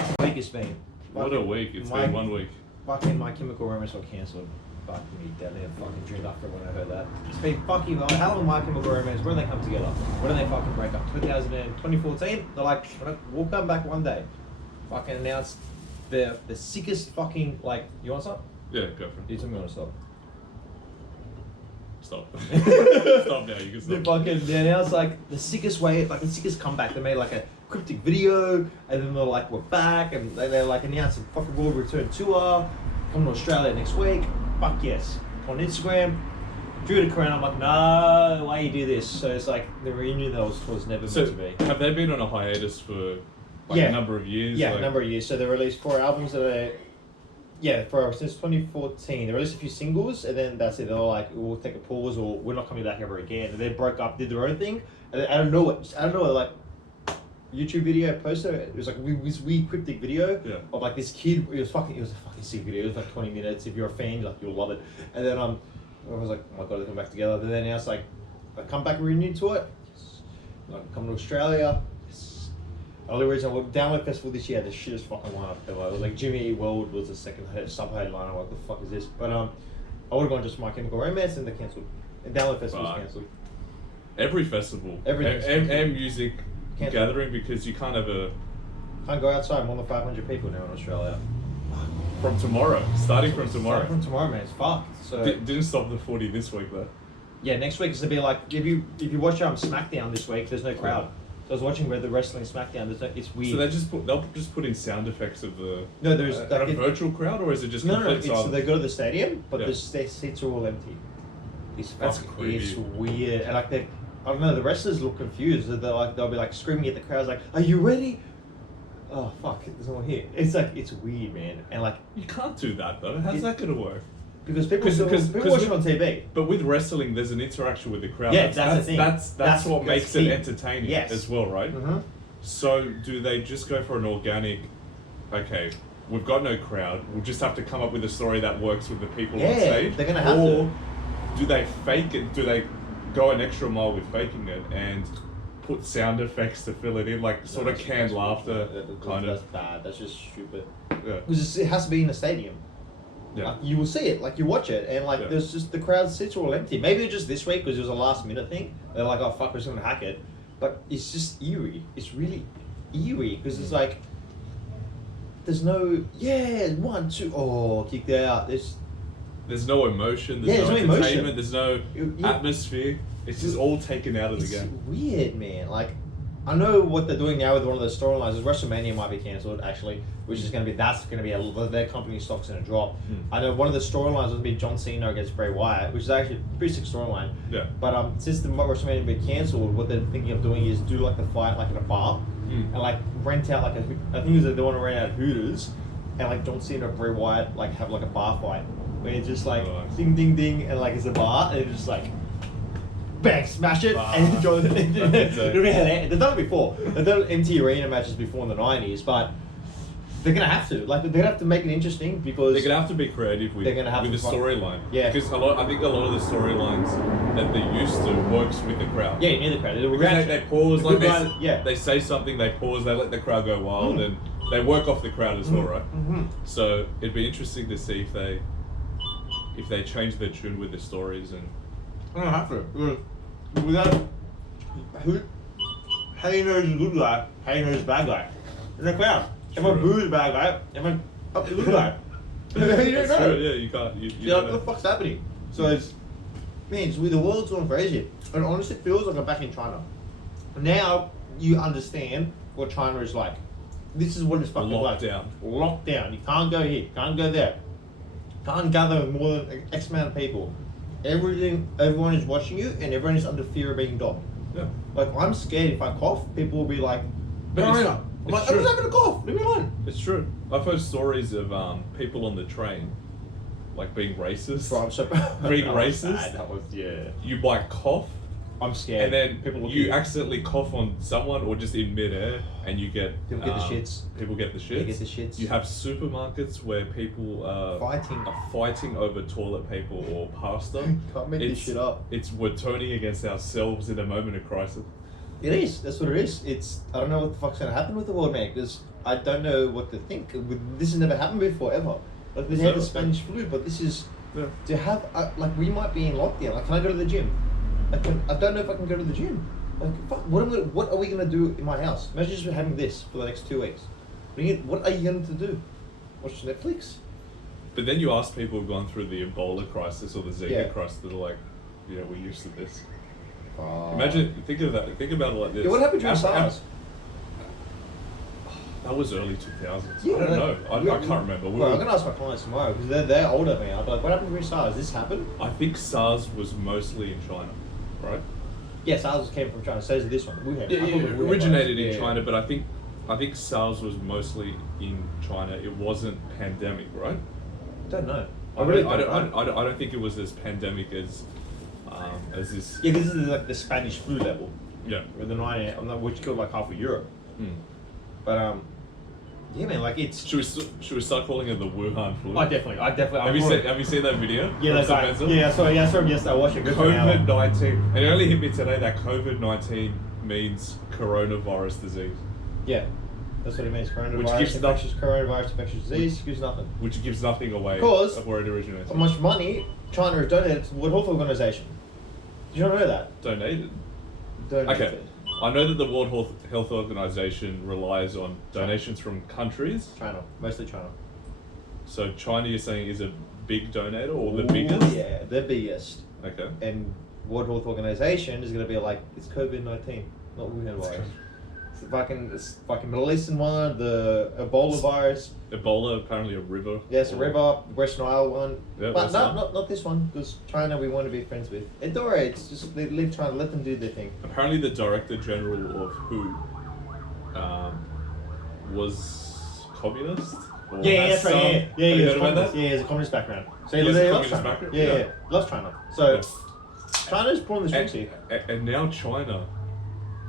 fucking week it's been. What a week. It's been 1 week. Fucking My Chemical Romance got cancelled. Fuck me, dead. I fucking dreamed after when I heard that. It's been fucking long. How long My Chemical Romance? When did they come together? When did they fucking break up? 2014? They're like, we'll come back one day. Fucking announced the sickest fucking, like, you want to stop? Yeah, go for You it. told me to stop. Stop. Stop now, you can They stop. fucking they announced like the sickest way, like the sickest comeback. They made like a cryptic video, and then they're like, we're back, and they like announced a fucking world return tour, coming to Australia next week. Fuck yes. On Instagram, drew the crown. I'm like, no, why you do this? So it's like the reunion that was never So, meant to be. have they been on a hiatus for like Yeah. a number of years? Yeah, like, a number of years. So they released 4 albums that are, since 2014. They released a few singles, and then that's it. They were like, we'll take a pause, or we're not coming back ever again. And they broke up, did their own thing, and I don't know, like, YouTube video poster. It was like this weird cryptic video Yeah. of like this kid. It was a fucking sick video. It was like 20 minutes. If you're a fan, like you'll love it. And then I was like, oh my god, they come back together. And then now it's like a comeback reunion to it. Yes. Like coming to Australia. Yes. The only reason I went Download Festival this year, the shittest fucking lineup ever. It was like Jimmy Eat World was the second sub-headliner. I'm like, what the fuck is this? But I would have gone just My Chemical Romance, and they cancelled. And Download Festival was Fuck. cancelled. Every festival. Everything's And music Cancelled. gathering, because you can't have a... Can't go outside. More than 500 people now in Australia. From tomorrow. Starting from tomorrow. From tomorrow, man. It's fucked. So Didn't stop the 40 this week though. yeah, next week is gonna be like if you watch SmackDown this week, there's no crowd. So I was watching the wrestling SmackDown. There's no, it's weird. So they'll just put in sound effects of the... No, there's a like virtual crowd, or is it just no. complete It's, silence? they go to the stadium, but Yeah. the seats are all empty. That's fucking- creepy. It's weird, and like I don't know. The wrestlers look confused. They'll be like screaming at the crowd, like, "Are you ready?" Oh fuck! There's no one here. It's like it's weird, man, and like You can't do that though. How's that gonna work? because people 'Cause watch it on TV. But with wrestling, there's an interaction with the crowd. Yeah, that's the thing. That's what makes key. it entertaining Yes. as well, right? Mm-hmm. So do they just go for an organic? Okay, we've got no crowd. We'll just have to come up with a story that works with the people on Yeah, stage. they're gonna have or to. do they fake it? Do they go an extra mile with faking it and put sound effects to fill it in, like sort of canned laughter, kind That's of? bad. That's just stupid. Yeah. Because it has to be in a stadium. Yeah. Like, you will see it, like you watch it, and like Yeah. there's just the crowd seats are all empty. Maybe just this week because it was a last minute thing. They're like, oh fuck, we're just gonna hack it. But it's just eerie. It's really eerie because it's like there's no 1, 2, oh kicked out. There's no emotion. There's Yeah, no there's no entertainment. emotion. There's no You- atmosphere. It's just all taken out of the It's game. weird, man. Like, I know what they're doing now with one of those storylines is WrestleMania might be cancelled actually, which is that's gonna be their company stock's gonna drop. I know one of the storylines was gonna be John Cena against Bray Wyatt, which is actually a pretty sick storyline. Yeah. But since the WrestleMania been cancelled, what they're thinking of doing is do like the fight like in a bar, and like rent out like I think they want to rent out Hooters, and like John Cena and Bray Wyatt like have like a bar fight where it's just like Nice. ding ding ding, and like it's a bar, and it's just like. Bang, smash it, Ah. and enjoy it. That's it. It'll be hilarious. They've done it before. They've done empty arena matches before in the 90s, but they're gonna have to. Like, they're gonna have to make it interesting because They're gonna have to be creative with They're gonna have with to the fuck- storyline. Yeah. Because I think a lot of the storylines that they used to works with the crowd. yeah, you need the crowd. It'll Because react- they pause, the like good guys- yeah. they say something, they pause, they let the crowd go wild, and they work off the crowd as well, right? Mhm. So it'd be interesting to see if they change their tune with the stories and. I don't have to. We got how do you know who's a good guy? How do you know who's a bad guy? In the crowd. Everyone True. boos the bad guy. Everyone up the good guy. You don't It's know. true, yeah, you can't. You You're like, don't what the know. fuck's happening? So it's, man, the world's gone crazy. And honestly, it feels like I'm back in China. Now you understand what China is like. This is what it's fucking like. Lockdown. Lockdown. You can't go here. Can't go there. Can't gather more than X amount of people. Everyone is watching you, and everyone is under fear of being dogged. Yeah. Like, I'm scared if I cough, people will be like, But no, it's- no. I'm it's like, I'm true. just having a cough. Leave me alone. It's true. I've heard stories of people on the train, like being racist. Bro, I'm so Being that was racist? bad. That was, yeah. You like cough, I'm scared. and then people look you at you. accidentally cough on someone or just in midair, and you get People get the shits. People get the shits. They get the shits. You have supermarkets where people are fighting over toilet paper or pasta. Can't make this shit up. We're turning against ourselves in a moment of crisis. It is. That's what it is. I don't know what the fuck's gonna happen with the world, man. Because I don't know what to think. This has never happened before ever. Like we had the Spanish flu, but this is to have like we might be in lockdown. Like, can I go to the gym? I don't know if I can go to the gym. Like, fuck, what are we gonna do in my house? Imagine just having this for the next 2 weeks. What are you going to do? Watch Netflix? But then you ask people who've gone through the Ebola crisis or the Zika crisis, they're like, yeah, we're used to this. Imagine, think of that. Think about it like this. Yeah, what happened during SARS? That was early 2000s. Yeah, I don't know. I can't remember. Well, I'm going to ask my clients tomorrow because they're older than me. I'll be like, what happened during SARS? Did this happen? I think SARS was mostly in China, right? Yeah, SARS came from China. So is this one. It originated in China, but I think SARS was mostly in China. It wasn't pandemic, right? I don't know. I don't think it was as pandemic as this. Yeah, this is like the Spanish flu level. Yeah. With the which killed like half of Europe. But yeah, man, like it's. Should we start calling it the Wuhan flu? I definitely. Have you seen that video? Yeah, that's right. Yeah, I saw it yesterday. I watched it. COVID-19. It only hit me today that COVID-19 means coronavirus disease. Yeah. That's what it means. Coronavirus infectious disease gives nothing. Which gives nothing away because of where it originates. How much money China has donated to the World Health Organization? Did you not know that? Donated? Okay. I know that the World Health Organization relies on donations from countries. China. Mostly China. So China, you're saying, is a big donator or the biggest? Yeah, the biggest. Okay. And World Health Organization is going to be like, it's COVID-19, not Wuhan virus. It's fucking Middle Eastern one, the Ebola virus. Ebola, apparently a river. Yes, a river, West Nile one. Yeah, but not this one, because China we want to be friends with. And don't worry, it's just, they leave China, let them do their thing. Apparently the Director General of WHO was communist? Yeah, that's right, yeah. Have you heard about that? Yeah, he has a communist background. So he loves communist China. background? Yeah, loves China. So, China's pulling the strings here. And now China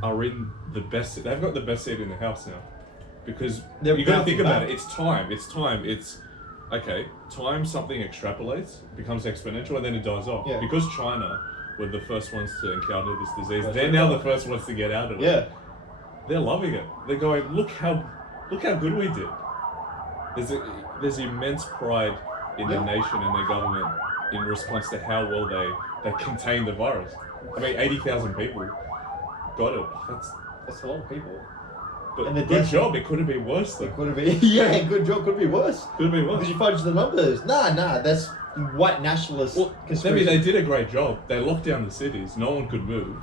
are in the best. They've got the best seat in the house now, because you got to think about it. It's time. It's okay. Time something extrapolates, becomes exponential, and then it dies off. Yeah. Because China were the first ones to encounter this disease. They're now the first ones to get out of it. Yeah. They're loving it. They're going, look how good we did. There's immense pride in the nation and their government in response to how well they contained the virus. I mean, 80,000 people got it. That's a lot of people. But and good job. It could have been worse though. It could have been. Yeah, good job. Could be worse. Could have been worse. Did you fudge the numbers? Nah. That's white nationalist. Well, maybe they did a great job. They locked down the cities. No one could move.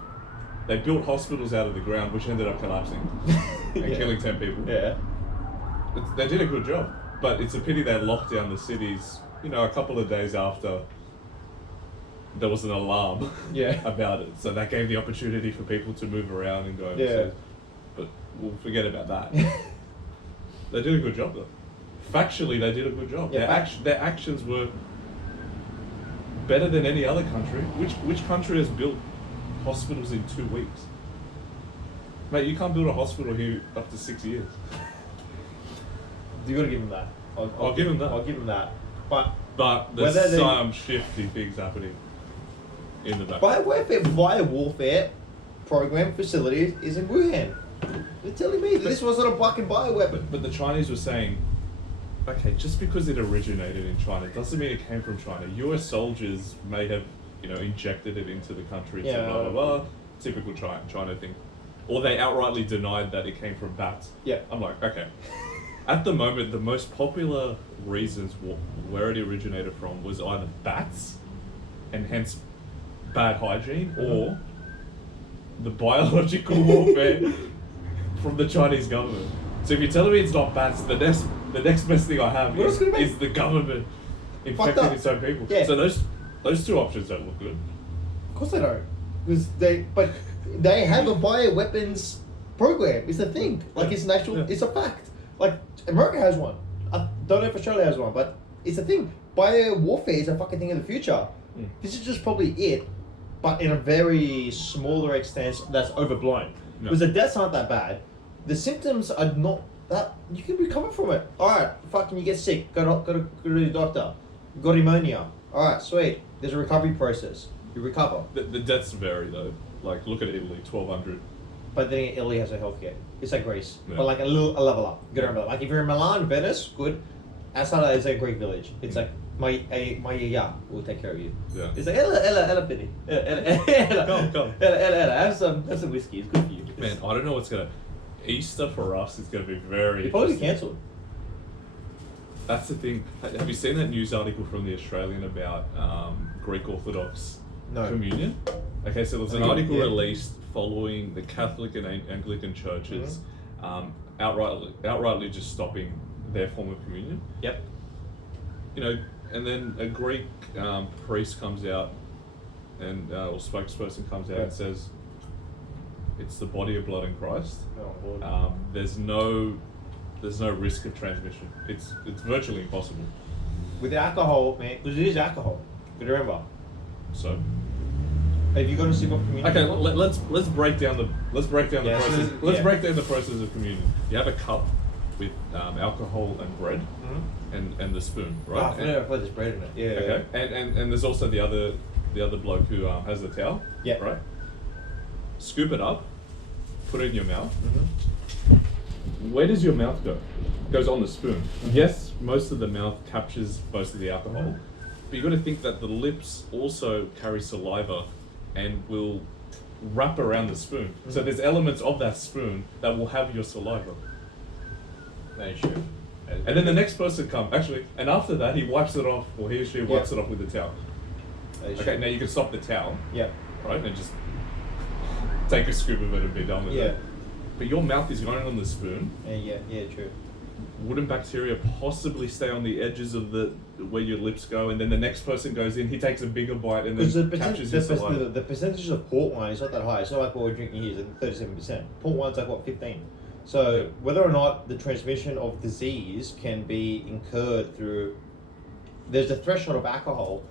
They built hospitals out of the ground, which ended up collapsing and killing 10 people. Yeah. They did a good job, but it's a pity they locked down the cities. You know, a couple of days after there was an alarm about it, so that gave the opportunity for people to move around and go overseas. But we'll forget about that. They did a good job though. Factually, they did a good job. Yeah, their actions were better than any other country. Which country has built hospitals in 2 weeks? Mate, you can't build a hospital here up to 6 years. You gotta give them that. I'll give them that. I'll give them that. But there's some shifty things happening in the back. Biowarfare program facility is in Wuhan. You're telling me that this wasn't a fucking bioweapon. But the Chinese were saying, okay, just because it originated in China doesn't mean it came from China. US soldiers may have, injected it into the country to blah blah blah. Typical China thing. Or they outrightly denied that it came from bats. Yeah. I'm like, okay. At the moment, the most popular reasons where it originated from was either bats, and hence bad hygiene, or the biological warfare from the Chinese government. So if you're telling me it's not bats, the next best thing I have is the government infecting its own people. Yeah. So those two options don't look good. Of course they don't, because they have a bioweapons program. It's a thing. Like it's an actual. It's a fact. Like America has one. I don't know if Australia has one, but it's a thing. Biowarfare is a fucking thing in the future. This is just probably it, but in a very smaller extent that's overblown. Because the deaths aren't that bad. The symptoms are not that. You can recover from it. Alright, fucking you get sick. Go to the doctor. Got pneumonia. Alright, sweet. There's a recovery process. You recover. The deaths vary though. Like look at Italy, 1,200. but then Italy has a healthcare. It's like Greece, Yeah. but like a level up. You gotta remember, like if you're in Milan, Venice, good. Outside of that, it's a Greek village. It's like my yeah will take care of you. Yeah. It's like ella Billy. Ella. Come. Ella. Have some whiskey. It's good for you. Man, I don't know what's gonna. Easter for us is gonna be very. It's probably interesting. cancelled. That's the thing. Have you seen that news article from the Australian about Greek Orthodox No. communion? Okay, so there's an Okay, article yeah. released following the Catholic and Anglican churches outrightly just stopping their form of communion. Yep. You know, and then a Greek priest comes out and or spokesperson comes out and says, "It's the body of blood in Christ. Oh, Lord. There's no risk of transmission. It's virtually impossible." With alcohol, man, because it is alcohol. But remember, So have you got a sip of communion? okay, let's break down the Yeah, so process. this- Let's yeah. break down the process of communion. You have a cup with alcohol and bread Mm-hmm. and the spoon, Oh, right? I forgot there's bread in it. Yeah. Okay, and there's also the other bloke who has the towel. Yeah. Right. Scoop it up, put it in your mouth. Mm-hmm. Where does your mouth go? It goes on the spoon. Yes, most of the mouth captures most of the alcohol, but you got to think that the lips also carry saliva and will wrap around the spoon. So there's elements of that spoon that will have your saliva. That is true. And then the next person comes, actually, and after that he wipes it off, or he or she wipes Yeah. it off with the towel. That is Okay, true. now you can stop the towel, Yeah. right, and just take a scoop of it and be done with Yeah. it. But your mouth is going on the spoon. Yeah, true. Wouldn't bacteria possibly stay on the edges of the where your lips go, and then the next person goes in, he takes a bigger bite and Because then the, captures your saliva? the percentage of port wine is not that high. It's not like what we're drinking here, it's 37%. Port wine's like, what, 15? So Yeah. whether or not the transmission of disease can be incurred through, there's a threshold of alcohol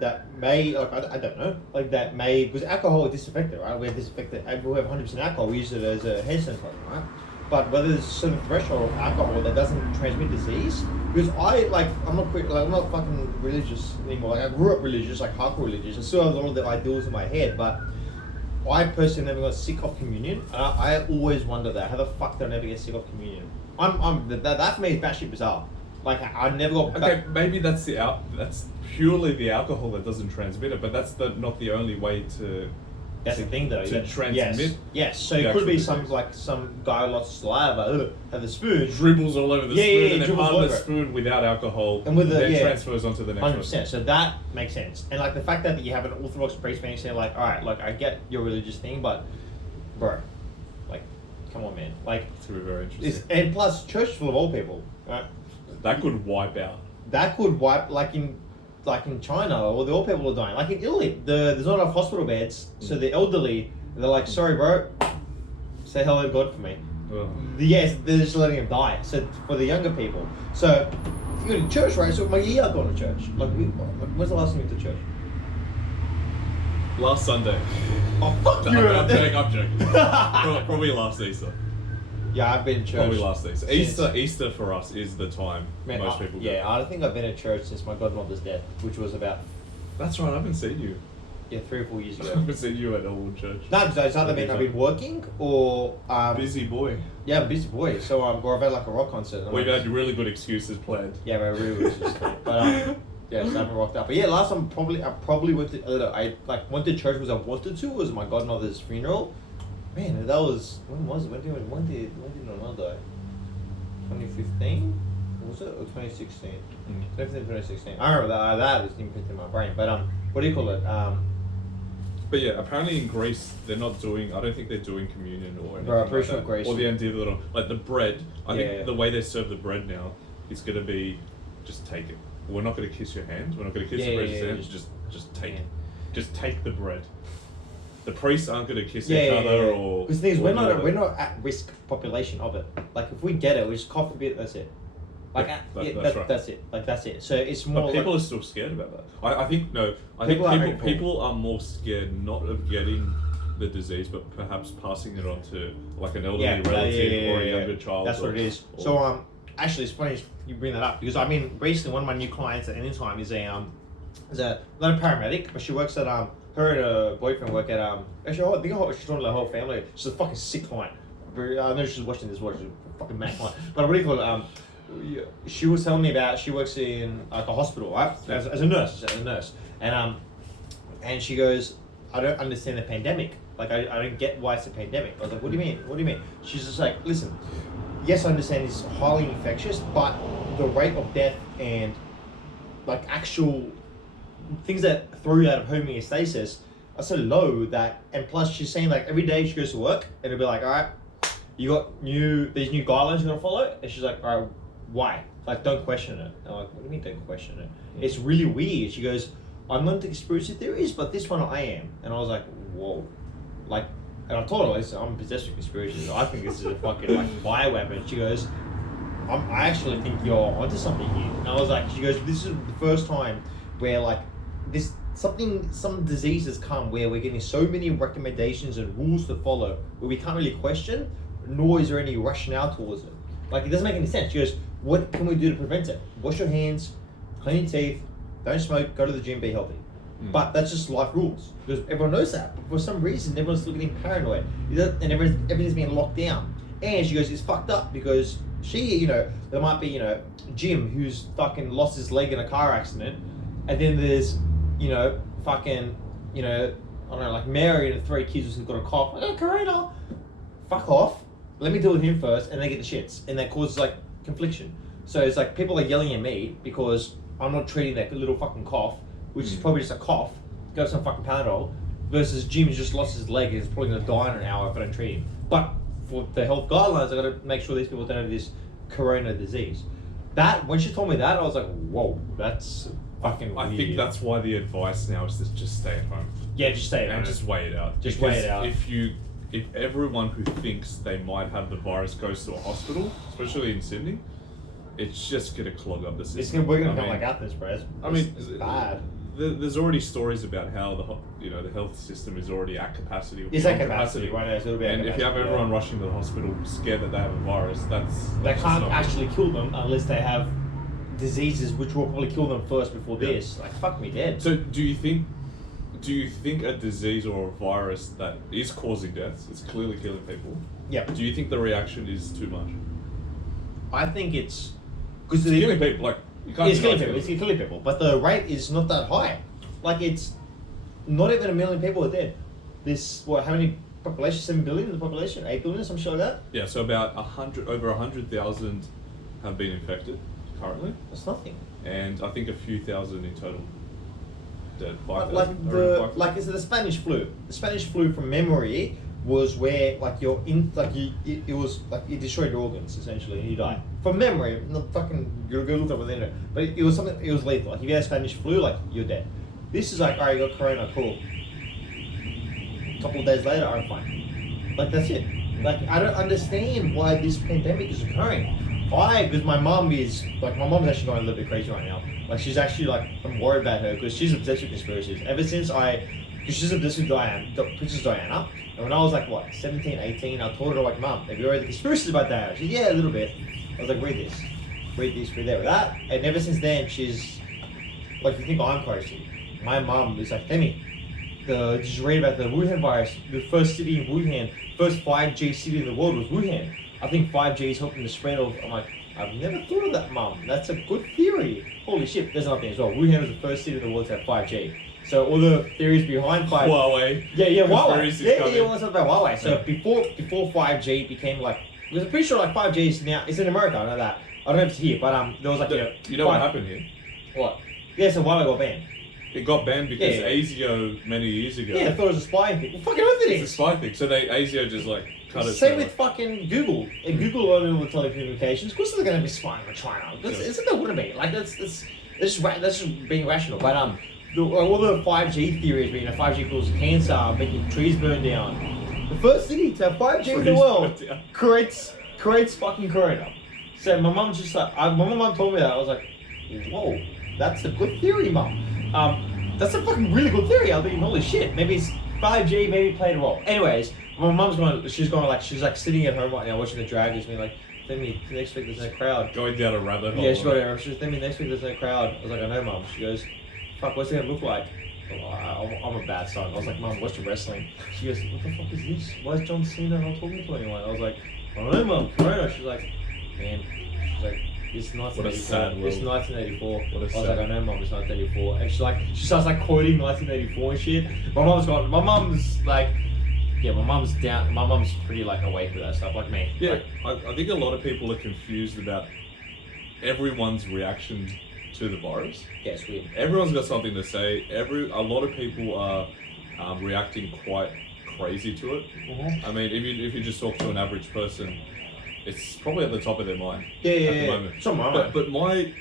that may, like, I don't know, like that may, because alcohol is disinfectant, right? We're disinfectant, if we have 100% alcohol, we use it as a hand sanitizer, right? But whether there's a certain threshold of alcohol that doesn't transmit disease, because I'm not fucking religious anymore. Like I grew up religious, like hardcore religious. I still have a lot of the ideals in my head, but I personally never got sick of communion. And I always wonder that how the fuck did I never get sick of communion? That for me is batshit bizarre. Like I never got. Okay, maybe that's that's purely the alcohol that doesn't transmit it, but that's not the only way to. That's the thing, though. To that- transmit. Yes. So the it could be actual some guy lost saliva, had the spoon. Dribbles all over the Yeah, spoon, yeah, and then dribbles part all of the over it. spoon without alcohol, And with the- then yeah. transfers onto the next 100%. So that makes sense. And like the fact that you have an Orthodox priest being saying like, all right, like I get your religious thing, but bro, like, come on, man. Like, It's gonna be very interesting. and plus, church is full of old people, right? That could wipe out. That could wipe like in China, or the old people are dying. Like in Italy, there's not enough hospital beds, so the elderly, they're like, sorry, bro, say hello to God for me. Ugh. Yes, they're just letting him die. So for the younger people, so you go to church, right? So my year going to church. Like, when's the last time you went to church? Last Sunday. Oh fuck No, you! I'm joking. Probably last Easter. Yeah, I've been to church. Probably last Easter. since- Easter for us is the time Man, most people go. yeah, I don't think I've been to church since my godmother's death, which was about That's right. I haven't seen you. 3 or 4 years I ago. haven't seen you at Elwood Church. No, because it's either been I've been working or Busy boy. yeah, I'm a busy boy. So or I've had like a rock concert. and We've I'm- had really good excuses planned. Yeah, but I really was just but yeah, so I haven't rocked up. But yeah, last time I probably went to I like went to church because I wanted to. It was my godmother's funeral. Man, that was when was it? When did Nonna die? 2015? Was it or 2016? 2016. I remember that was imprinted in my brain. But what do you call it? But yeah, apparently in Greece they're not doing. I don't think they're doing communion or anything Bro, I'm like pretty sure that. Greece- Or the antidote, like the bread. I Yeah. think the way they serve the bread now is gonna be, just take it. We're not gonna kiss your hand. We're not gonna kiss Yeah, the yeah, priest's yeah, hand. yeah. Just take Yeah. it. Just take the bread. The priests aren't gonna kiss Yeah, each yeah, other yeah. or. Because the thing is, or we're do that. not at risk population of it. Like if we get it, we just cough a bit. That's it. Like Yeah, that's right. That's it. Like that's it. So it's more. But people like, are still scared about that. I think no. I People are think very people are more scared not of getting the disease, but perhaps passing it on to like an elderly relative or a younger child. That's what it is. or- So actually, it's funny you bring that up because I mean, recently one of my new clients at Anytime is a not a paramedic, but she works at her and her boyfriend work at actually I think she's talking to the whole family. She's a fucking sick client. I know she's watching this. She's a fucking mad client. But what do you call it? She was telling me about she works in like a hospital, right? As a nurse, and she goes, I don't understand the pandemic. Like I don't get why it's a pandemic. I was like, what do you mean? What do you mean? She's just like, listen, yes, I understand it's highly infectious, but the rate of death and like actual things that throw you out of homeostasis are so low that, and plus she's saying like every day she goes to work and it'll be like, all right, you got these new guidelines you're gonna follow, and she's like, all right, why? Like, don't question it. And I'm like, what do you mean don't question it? It's really weird. She goes, I'm not into conspiracy theories, but this one I am. And I was like, whoa. Like, and I told her, listen, I'm possessed with conspiracies. I think this is a fucking like bioweapon. She goes, I actually think you're onto something here. And I was like, she goes, this is the first time where like some diseases come where we're getting so many recommendations and rules to follow where we can't really question, nor is there any rationale towards it. Like, it doesn't make any sense. She goes, what can we do to prevent it? Wash your hands, clean your teeth, don't smoke, go to the gym, be healthy. But that's just life rules, because everyone knows that. But for some reason, everyone's still getting paranoid, and everything's being locked down. And she goes, it's fucked up because there might be, Jim who's fucking lost his leg in a car accident, and then there's, fucking, I don't know, like Mary and the 3 kids who've got a cough. I got corona. Fuck off. Let me deal with him first, and they get the shits, and that causes like confliction. So it's like people are yelling at me because I'm not treating that little fucking cough, which is probably just a cough. Go some fucking Panadol. Versus Jim who's just lost his leg and is probably gonna die in an hour if I don't treat him. But for the health guidelines, I gotta make sure these people don't have this corona disease. That when she told me that, I was like, whoa, that's fucking weird. I think that's why the advice now is to just stay at home. Yeah, just stay at home. And just wait it out. Just wait it out. If everyone who thinks they might have the virus goes to a hospital, especially in Sydney, it's just gonna clog up the system. We're gonna come like out this, bro. It's bad. There's already stories about how the health system is already at capacity. It's at capacity right now. So it'll be and if you have everyone rushing to the hospital scared that they have a virus, they can't actually kill them unless they have diseases which will probably kill them first before this. Like, fuck me dead. So do you think a disease or a virus that is causing deaths, it's clearly killing people? Yeah. Do you think the reaction is too much? I think it's because it's killing people. Like, you can't. It's killing people, but the rate is not that high. Like, it's not even 1 million people are dead. How many population? 7 billion in the population, 8 billion, some shit like that. Yeah, so about over 100,000 have been infected currently. That's nothing. And I think a few thousand in total dead. Is it the Spanish flu? The Spanish flu, from memory, was where it was like it destroyed your organs essentially and you die. From memory, not fucking go look up on the internet. But it was something. It was lethal. Like if you had Spanish flu, like you're dead. This is like, alright, you got corona, cool. A couple of days later, I'm fine. Like that's it. Like I don't understand why this pandemic is occurring. Because my mom's actually going a little bit crazy right now. Like she's actually like, I'm worried about her because she's obsessed with conspiracies. Ever since because she's obsessed with Princess Diana. And when I was like, 17, 18, I told her like, Mom, have you read the conspiracies about Diana? She said, yeah, a little bit. I was like, read this, read that. And ever since then, she's like, you think I'm crazy. My mom is like, Demi, did you read about the Wuhan virus? The first city in Wuhan, first 5G city in the world was Wuhan. I think 5G is helping the spread of, I'm like, I've never thought of that, Mom. That's a good theory. Holy shit, there's another thing as well. Wuhan was the first city in the world to have 5G. So all the theories behind 5G. Huawei. Yeah, Huawei. Yeah, well, let's talk about Huawei. So before 5G became like, because I'm pretty sure like 5G is now, it's in America, I know that. I don't know if it's here, but there was like, you know what happened here? What? Yeah, so Huawei got banned. It got banned because ASIO many years ago. Yeah, I thought it was a spying thing. Well, fucking oath it is. It's a spy thing. So ASIO just like cut it. Same with fucking Google. And Google owned all the telecommunications. Of course they're going to be spying on China. Isn't that what it be? Like that's just being rational. But all the 5G theories being 5G causes cancer, making trees burn down. The first city to have 5G in the world creates fucking corona. So my mom just like, when my mom told me that, I was like, whoa, that's a good theory, Mom. That's a fucking really good theory. I was thinking, holy shit, maybe it's 5G, maybe played a role. Anyways, my mom's she's like sitting at home right now watching the Dragons, being like, Demi, next week there's no crowd. Going down a rabbit hole. Yeah, she's Demi, next week there's no crowd. I was like, I know, Mom. She goes, fuck, what's it gonna look like? I'm a bad son. I was like, Mum, watch the wrestling. She goes, what the fuck is this? Why is John Cena not talking to anyone? I was like, I don't know, Mum, Corona. She's like, man, she's like, it's 1984. What a sad world. It's 1984. What a I was sad- like, I know, Mum, it's 1984. And she starts like quoting 1984 and shit. My mum's like, yeah, my mum's down. My mum's pretty like awake with that stuff, like me. Yeah, Like, I think a lot of people are confused about everyone's reaction to the virus. yeah, it's weird. Everyone's got something to say. A lot of people are reacting quite crazy to it. Mm-hmm. I mean, if you just talk to an average person, it's probably at the top of their mind Yeah, at the moment. It's on my mind. But my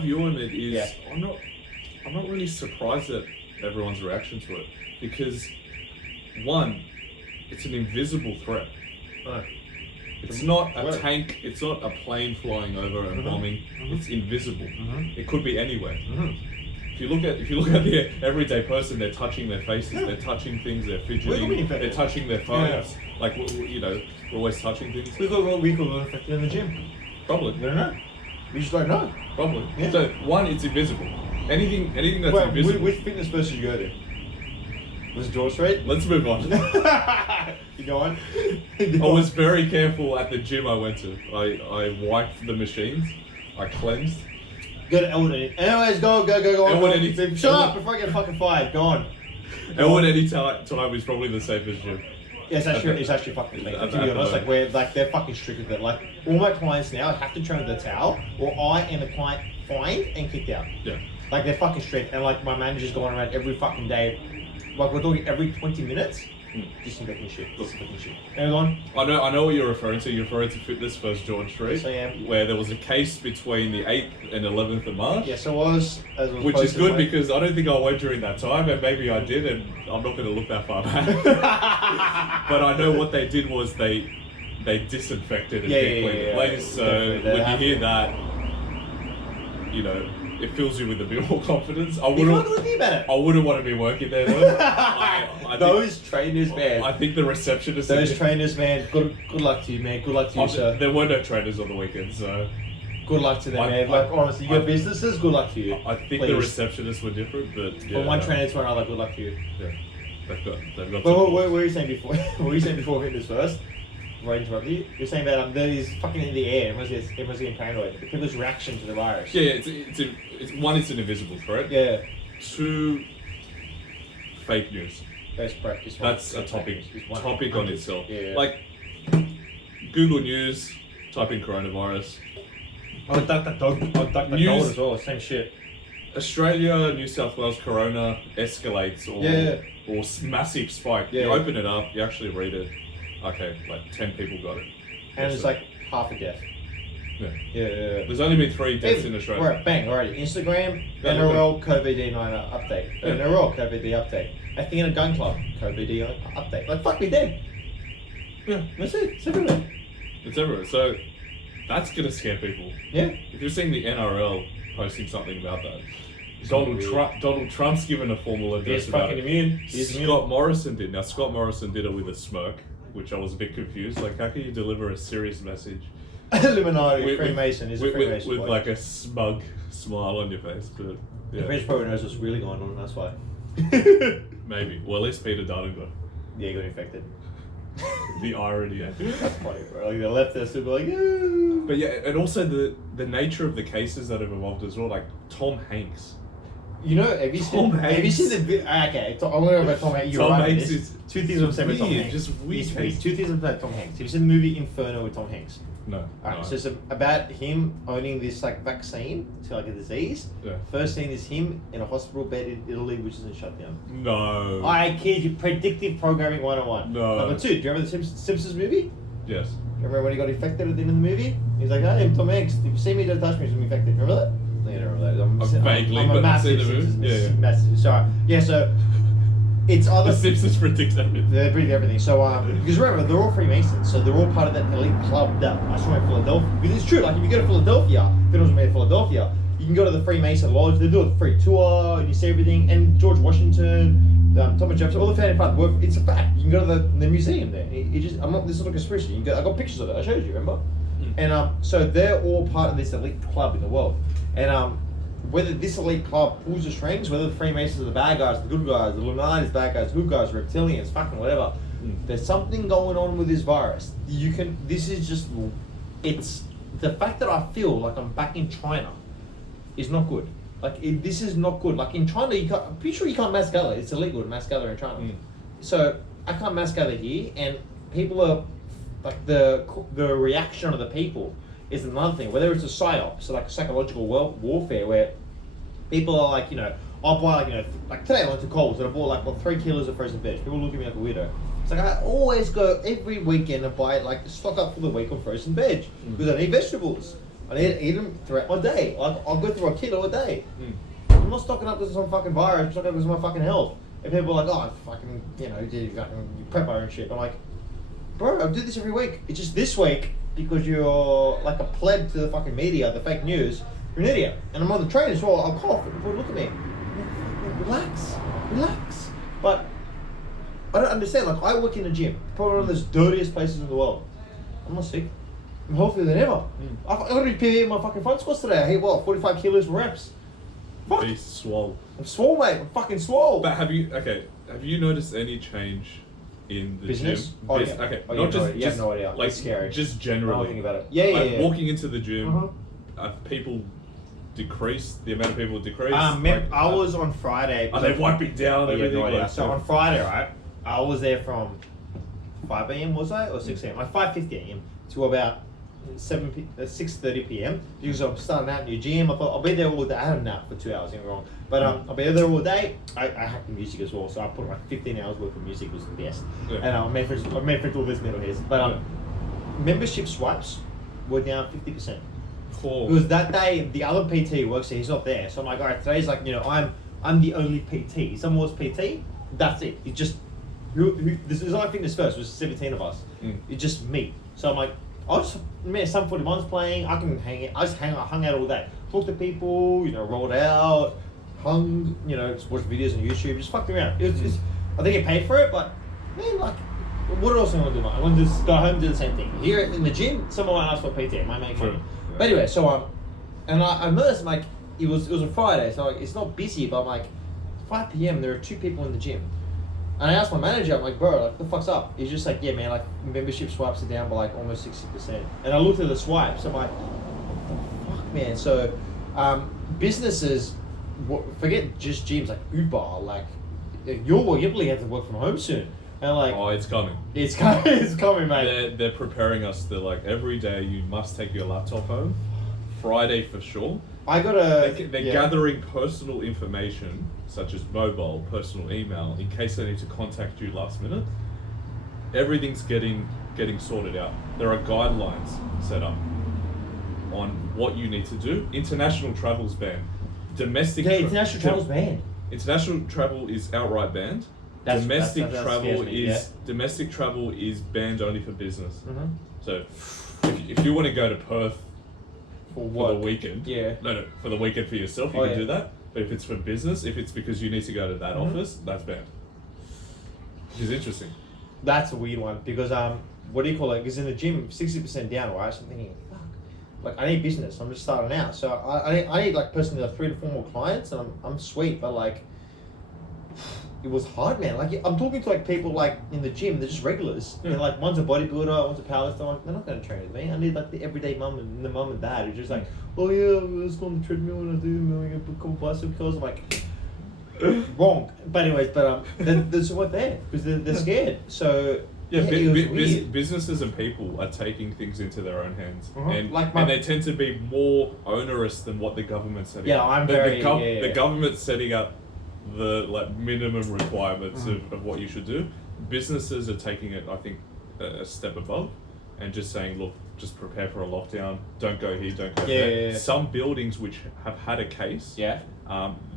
view on it is Yeah. I'm not really surprised at everyone's reaction to it, because one, it's an invisible threat. Right. It's not a Right. tank, it's not a plane flying over and Mhm. bombing. Mhm. It's invisible. Mhm. It could be anywhere. Mm-hmm. If you look at the everyday person, they're touching their faces, Yeah. they're touching things, they're We're fidgeting, being infected. they're touching their phones. Like we're always touching things. We could go infected in the gym. Probably, We don't know. We just don't know. probably. Yeah. So one, it's invisible. Anything that's Well, invisible. which fitness first did you go to? Was it George Street? Let's move on. You go on. I was very careful at the gym I went to. I wiped the machines. I cleansed. Go to Elwood. Anyways, go on. Elwood Shut up before I get fucking fired. Go on. Elwood any time is probably the safest gym. Yeah, it's actually fucking clean. At To be the honest, moment. they're fucking strict with it. Like all my clients now have to train with the towel, or I and the client fined and kicked out. Yeah. Like they're fucking strict, and like my manager's going around every fucking day. Like we're talking every 20 minutes, disinfecting shit. And on. I know what you're referring to. You're referring to Fitness First George Street, Yes, I am. where there was a case between the 8th and 11th of March. Yes, I was. Which is good because I don't think I went during that time, and maybe I did, and I'm not going to look that far back. But I know what they did was they disinfected and deep cleaned the place. So Definitely, when you that hear that, you know, it fills you with a bit more confidence. I You can't wouldn't. do anything about it. I wouldn't want to be working there though. I think- Those trainers, man. I think the receptionist. Those trainers, man. Good luck to you, man. Good luck to you, sir. There were no trainers on the weekend, so Good luck to them, I- man. Like honestly, your businesses. Good luck to you. I think Please. the receptionists were different. But yeah, From one trainer to another, good luck to you. yeah, they've got. But some- what were you saying before? What were you saying before fitness first? Right, interrupt you. You're saying that there is fucking in the air. Everyone's getting paranoid. The people's reaction to the virus. Yeah, it's one. It's an invisible threat. Yeah. Two, fake news. That's That's a topic on itself. Yeah. Like Google News, type in coronavirus. Oh, duck News- as well. Same shit. Australia, New South Wales, corona escalates or Yeah. massive spike. Yeah. You open it up, you actually read it. Okay, like 10 people got it. And it's like half a death. Yeah. Yeah. There's only been 3 deaths in Australia. Right, bang, alright. Instagram, Yeah, NRL COVID-19 update. Yeah. NRL COVID update. I think in a gun club, COVID update. Like, fuck me dead. Yeah, That's it. It's everywhere. it's everywhere. So that's gonna scare people. Yeah. If you're seeing the NRL posting something about that, weird. Donald Trump's given a formal address He's about fucking it. immune. He's immune. Scott Morrison did. Now Scott Morrison did it with a smirk, which I was a bit confused. Like, how can you deliver a serious message Illuminati, with- Freemason. He's a Freemason. with boy. like a smug smile on your face? But The yeah, French probably knows what's really going on, that's why. maybe. Well, at least Peter Dutton got Yeah, he got infected. the irony. Yeah. That's funny, bro. Like, the left, they're still like, "Yeah." But yeah, and also the nature of the cases that have evolved as well. Like Tom Hanks. You know, have you Tom seen? Have you Hanks. seen the video? Okay, I want to know about Tom Hanks. You're Tom right. Hanks This. is Two things I'm saying about Tom weird, Hanks. just weird He's case. Two things about Tom Hanks. Have you seen the movie Inferno with Tom Hanks? No. Alright, no. so it's about him owning this like vaccine to like a disease. Yeah. First scene is him in a hospital bed in Italy, which is in shutdown. No. I kid you, predictive programming 101. No. Number 2, do you remember the Simpsons movie? Yes. Remember when he got infected at the end of the movie? He's like, hey, I'm Tom Hanks. If you see me, don't touch me, I'm infected. Remember that? No, you don't remember that. Vaguely, I'm a but I've massive seen the movie. Simpsons. Yeah, yeah. Massive, sorry. Yeah, so it's The other. Simpsons predicts everything. They predict everything. So, because remember, they're all Freemasons, so they're all part of that elite club that I saw in Philadelphia. Because it's true, like if you go to Philadelphia, if it was made in Philadelphia, you can go to the Freemason Lodge, they do a free tour, and you see everything, and George Washington, Thomas Jefferson, all the founding fathers, it's a fact. You can go to the museum there. It just, I'm not, this is not a conspiracy. You can go, I got pictures of it, I showed you, remember? And so they're all part of this elite club in the world. And whether this elite club pulls the strings, whether the Freemasons are the bad guys, the good guys, the Illuminati is bad guys, good guys, reptilians, fucking whatever. There's something going on with this virus. This is just, it's, the fact that I feel like I'm back in China is not good. Like, this is not good. Like, in China, I'm pretty sure you can't mass gather. It's illegal to mass gather in China. So, I can't mass gather here, and people are, like, the reaction of the people is another thing. Whether it's a psyop, so like psychological warfare, where people are like, I'll buy like today I went to Coles and I bought like 3 kilos of frozen veg. People look at me like a weirdo. It's like I always go every weekend and buy like stock up for the week on frozen veg because I need vegetables. I need to eat them throughout my day. Like I'll go through a kilo a day. I'm not stocking up because of some fucking virus. I'm stocking up because of my fucking health. And people are like, oh, fucking, you prepper and shit. I'm like, bro, I do this every week. It's just this week because you're like a pleb to the fucking media, the fake news. You're an idiot. And I'm on the train as well. I'll cough. People look at me. Relax. But I don't understand. Like, I work in a gym, probably one of the dirtiest places in the world. I'm not sick. I'm healthier than ever. I got to be PE in my fucking front squats today. I hit 45 kilos reps. Fuck. Beast swole. I'm swole, mate. I'm fucking swole. But have you noticed any change in the business? gym? Oh, yeah. Okay, Oh, not just, you have no idea. like It's scary. just I generally. don't think about it. Yeah. Walking into the gym, Uh-huh. People decrease, the amount of people decrease. I was on Friday. Are they wiping down Oh, yeah, everything? no idea. Like, So on Friday, right, I was there from 5 a.m. was I, or 6 a.m. Like 5:50 a.m. to about 6:30 p.m. because I'm starting out in new gym. I thought I'll be there all day. I had a nap for 2 hours, don't get me wrong, but I'll be there all day. I hacked the music as well, so I put like 15 hours worth of music was the best. Yeah. And I made friends with all these metal heads. But membership swipes were down 50%. Cool. Because that day the other PT works there, he's not there. So I'm like, all right, today's like, I'm the only PT. Someone was PT, that's it. It's just this is I fitness first. There's 17 of us. It's just me. So I'm like, some 41's playing. I can hang it. I just hung out all day. Talked to people. Rolled out. Hung. Just watched videos on YouTube. Just fucked around. It was just. I think I paid for it, but man, like, what else am I gonna do? I want to just go home and do the same thing. Here in the gym, someone might ask for PT. I might make money. True. Yeah. But anyway, so and I noticed like it was a Friday, so like, it's not busy, but I'm like 5 p.m. there are 2 people in the gym. And I asked my manager, I'm like, bro, like, the fuck's up? He's just like, yeah, man, like, membership swipes are down by like almost 60%. And I looked at the swipes, I'm like, what the fuck, man? So, businesses, forget just gyms, like Uber, like, you're probably have to work from home soon. And like, Oh, it's coming. it's coming, mate. They're preparing us. They're like, every day you must take your laptop home. Friday for sure. I gotta. They're gathering personal information such as mobile, personal email, in case they need to contact you last minute. Everything's getting sorted out. There are guidelines set up on what you need to do. International travel's banned. Domestic. International travel's banned. International travel is outright banned. That Domestic scares me, travel is banned only for business. Mm-hmm. So, if you want to go to Perth for the weekend, Yeah. no, for the weekend for yourself, you Oh, can yeah. do that. But if it's for business, if it's because you need to go to that Mhm. office, that's banned. Which is interesting. That's a weird one because what do you call it? Because in the gym, 60% down, right? So I'm thinking, fuck, like I need business. I'm just starting out, so I need like personally like 3 to 4 more clients, and I'm sweet, but like it was hard, man. Like I'm talking to like people like in the gym, they're just regulars. Yeah. And like one's a bodybuilder, one's a powerlifter. I'm like, they're not going to train with me. I need like the everyday mum and dad who's just like, oh yeah, let's go on the treadmill and I do a couple bicep curls. I'm like, wrong. But anyways, there's what there because they're scared. So Yeah, it was weird. businesses and people are taking things into their own hands, Mhm. and they tend to be more onerous than what the government's setting Yeah, up. I'm the, very- the government's setting up the like minimum requirements of what you should do. Businesses are taking it, I think, a step above, and just saying, look, just prepare for a lockdown. Don't go here. Don't go there. Yeah. Some buildings which have had a case, Yeah.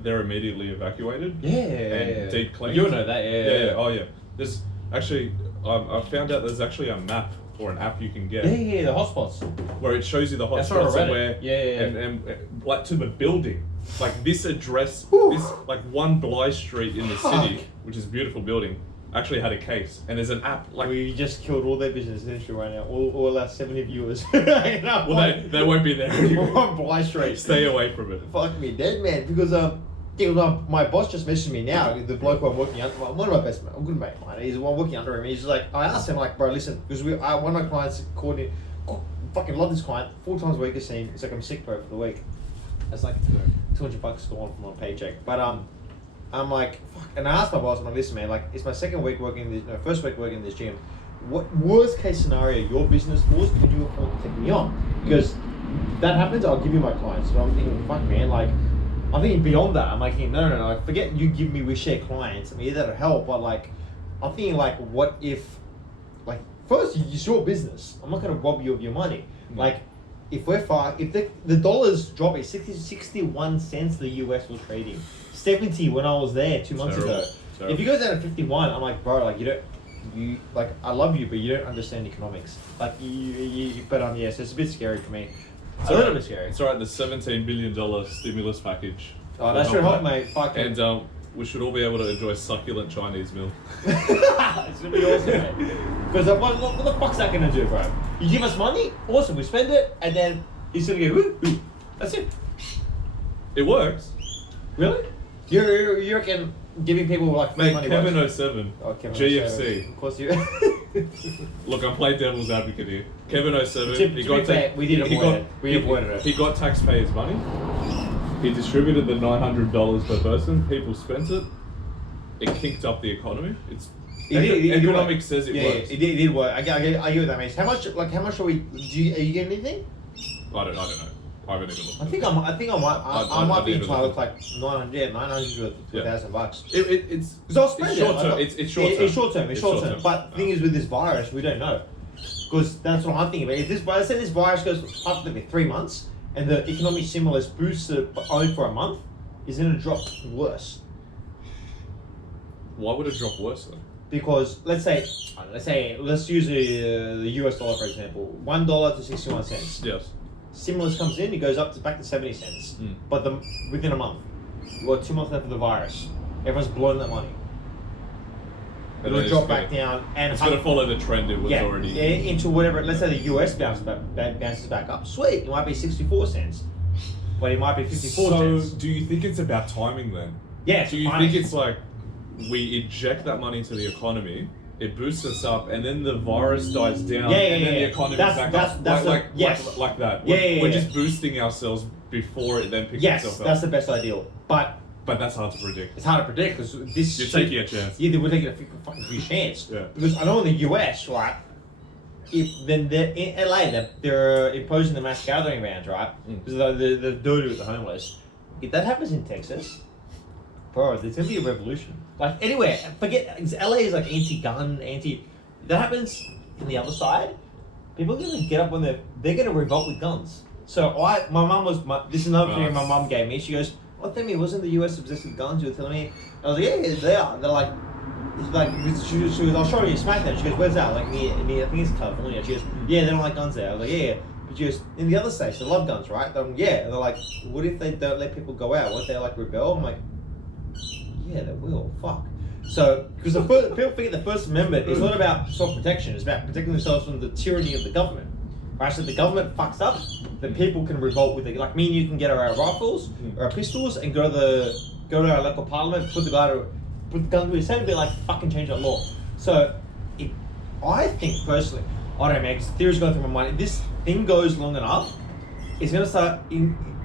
they're immediately evacuated. Yeah. And deep cleaned. You'll know that, yeah. Oh yeah. There's actually, I found out there's actually a map or an app you can get Yeah, the hotspots. where it shows you the That's what I hotspots read and it. where, Yeah. and like to the building, like this address, Whew. this like 1 Bly Street in the Fuck. city, which is a beautiful building. actually had a case, and there's an app like. We just killed all their business essentially right now. All our 70 viewers. Well, They won't be there anymore. on Bly Street. Stay away from it. Fuck me dead, man. Because my boss just messaged me now. The bloke who I'm working under, one of my best, a good mate of mine. He's the one working under him. He's just like, I asked him like, bro, listen, because one of my clients called me. Fucking love this client. 4 times a week. It's like I'm sick, bro, for the week. That's like $200 gone from my paycheck. But I'm like, fuck. And I asked my boss, I'm like, listen, man, like, it's my second week working in this, no, first week working in this gym. What worst case scenario your business falls, can you afford to take me on? Because that happens, I'll give you my clients. So I'm thinking, fuck, man, like, I'm thinking beyond that. I'm like, no, like, forget you give me, we share clients. I mean, that'll help, but like, I'm thinking, like, what if, like, first, it's your business. I'm not going to rob you of your money. Like, if the dollars drop at 61 cents, the US was trading. 70 when I was there 2 months ago. Terrible. If you go down to 51, I'm like, bro, like, like, I love you, but you don't understand economics. Like, but yes, it's a bit scary for me. It's a little bit scary. It's alright, the $17 billion stimulus package. Oh, that should help, mate. Fucking. And we should all be able to enjoy succulent Chinese meal. It's gonna be awesome, mate. Because what the fuck's that gonna do, bro? You give us money, awesome, we spend it, and then he's gonna go, woo. That's it. It works. Really? You reckon giving people like free Mate, money Kevin works? 07, Oh, Kevin GFC. 07. Of course you. Look, I'm playing devil's advocate here. Kevin 07, To be fair, we did avoid it. We avoided it. He got taxpayers' money. He distributed the $900 per person. People spent it. It kicked up the economy. Economics says it works. Yeah, it did work. I get what that means. How much are we? Are you getting anything? I don't know. I haven't even looked. I might be didn't entitled look. to like 900 to $1,000. It's Because I'll spend short term. it. It's short term. It's short term. But the thing is, with this virus, we don't know. Because that's what I'm thinking about. If let's say this virus goes up to 3 months, and the economic stimulus boosts it only for a month, is it going to drop worse? Why would it drop worse though? Because let's use the US dollar for example, $1 to 61 cents. Yes. Stimulus comes in, it goes up to back to 70 cents. But within a month, you got 2 months left of the virus. Everyone's blown that money. It'll drop back down, and it's going to follow the trend it was already. Into whatever. Let's say the US bounces back up. Sweet, it might be 64 cents, but it might be 54 cents. So, do you think it's about timing then? Yeah. Do you think it's like we inject that money into the economy, it boosts us up, and then the virus dies down, and then the economy back up? Like that. We're just boosting ourselves before it then picks itself up. Yes, that's the best ideal. But that's hard to predict. It's hard to predict because this. You're taking a chance. Yeah, we're taking a fucking free chance. Yeah. Because I know in the US, right, in LA, they're imposing the mass gathering bans, right? Because they're dirty with the homeless. If that happens in Texas, bro, there's gonna be a revolution. Like anywhere, forget LA is like anti-gun, That happens in the other side. People are gonna get up when they're gonna revolt with guns. So my mum this is another thing my mum gave me. She goes, "Oh, Timmy, wasn't the US obsessed with guns? You were telling me." I was like, "Yeah, they are." They're like, she goes, "I'll show you SmackDown." She goes, "Where's that?" Like near, I think it's California. She goes, "Yeah, they don't like guns there." I was like, "Yeah." But she goes, "In the other states, they love guns, right?" Yeah. And they're like, "What if they don't let people go out? Won't they like rebel?" I'm like, "Yeah, they will. Fuck." So, because people think the First Amendment is not about self-protection. It's about protecting themselves from the tyranny of the government. Right? So if the government fucks up, then people can revolt with it. Like me and you can get our rifles or our pistols and go to our local parliament, put the gun to his head, and be like, fucking change that law. So, I think personally, I don't know, man, because theory's going through my mind. If this thing goes long enough, it's going to start,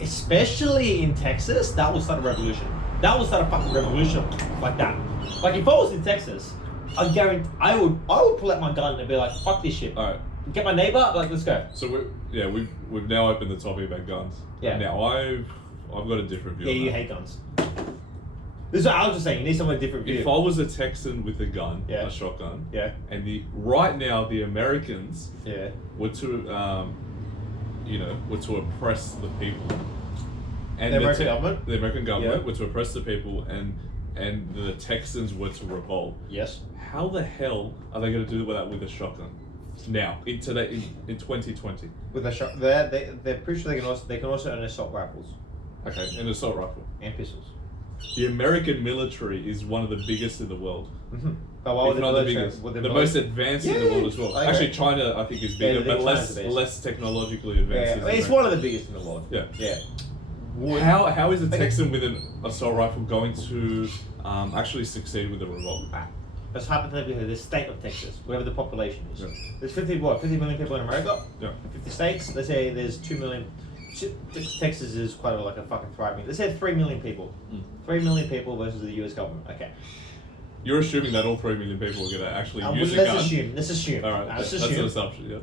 especially in Texas, that will start a revolution. That will start a fucking revolution like that. Like if I was in Texas, I guarantee I would pull out my gun and be like, fuck this shit. All right. Get my neighbor, like let's go. So we've now opened the topic about guns. Yeah. Now I've got a different view. Yeah, you hate guns. This is what I was just saying. You need someone with a different view. If I was a Texan with a gun, Yeah. a shotgun, Yeah. and right now the Americans Yeah. were to oppress the people, and The American government? the American government Yeah. were to oppress the people, and the Texans were to revolt. Yes. How the hell are they going to do that with a shotgun? Now, in 2020. With a shot, they're pretty sure they can also own assault rifles Okay, an assault rifle. and pistols. The American military is one of the biggest in the world. Mm-hmm. But why if would the not the military? biggest, Would the mil- most advanced in the Yeah, world as well. I Actually, agree. China I think is Yeah, bigger, I think but China's the biggest. less technologically advanced. Yeah, as I mean, it's America. one of the biggest in the world. Yeah. Yeah. Would- How is a Okay. Texan with an assault rifle going to actually succeed with a revolver? That's hypothetically the state of Texas, whatever the population is. Yeah. There's 50 million people in America. Yeah. 50 states. Let's say there's 2 million. Texas is quite like a fucking thriving. Let's say 3 million people. 3 million people versus the U.S. government. Okay. You're assuming that all 3 million people are going to actually use a let's gun. assume. Let's assume. All right, Let's that's an assume. assumption. Yeah.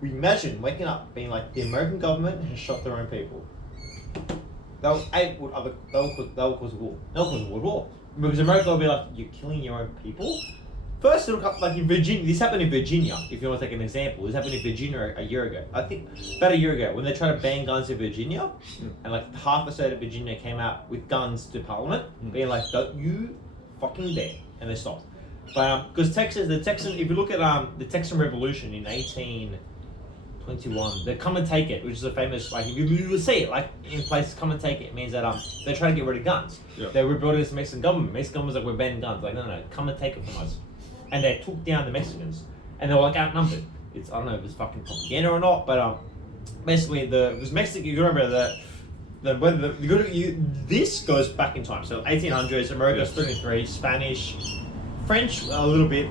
We imagine waking up being like the American government has shot their own people. That will cause a war. That will cause a world war. Because America will be like, you're killing your own people? First, it'll come, like in Virginia, this happened in Virginia, if you want to take an example. This happened in Virginia a year ago. I think about a year ago, when they tried to ban guns in Virginia, and like half the state of Virginia came out with guns to Parliament, being like, don't you fucking dare. And they stopped. But, because if you look at the Texan Revolution in 1821, the Come and Take It, which is a famous, like, if you will see it, like, in places, Come and Take It means that they try to get rid of guns. Yeah. They rebelled against the Mexican government. Mexican government was like, we're banning guns. Like, no, come and take it from us. And they took down the Mexicans. And they were like outnumbered. I don't know if it's fucking propaganda or not, but basically, it was Mexico, you remember this goes back in time. So 1800s, America's 33, Spanish, French a little bit.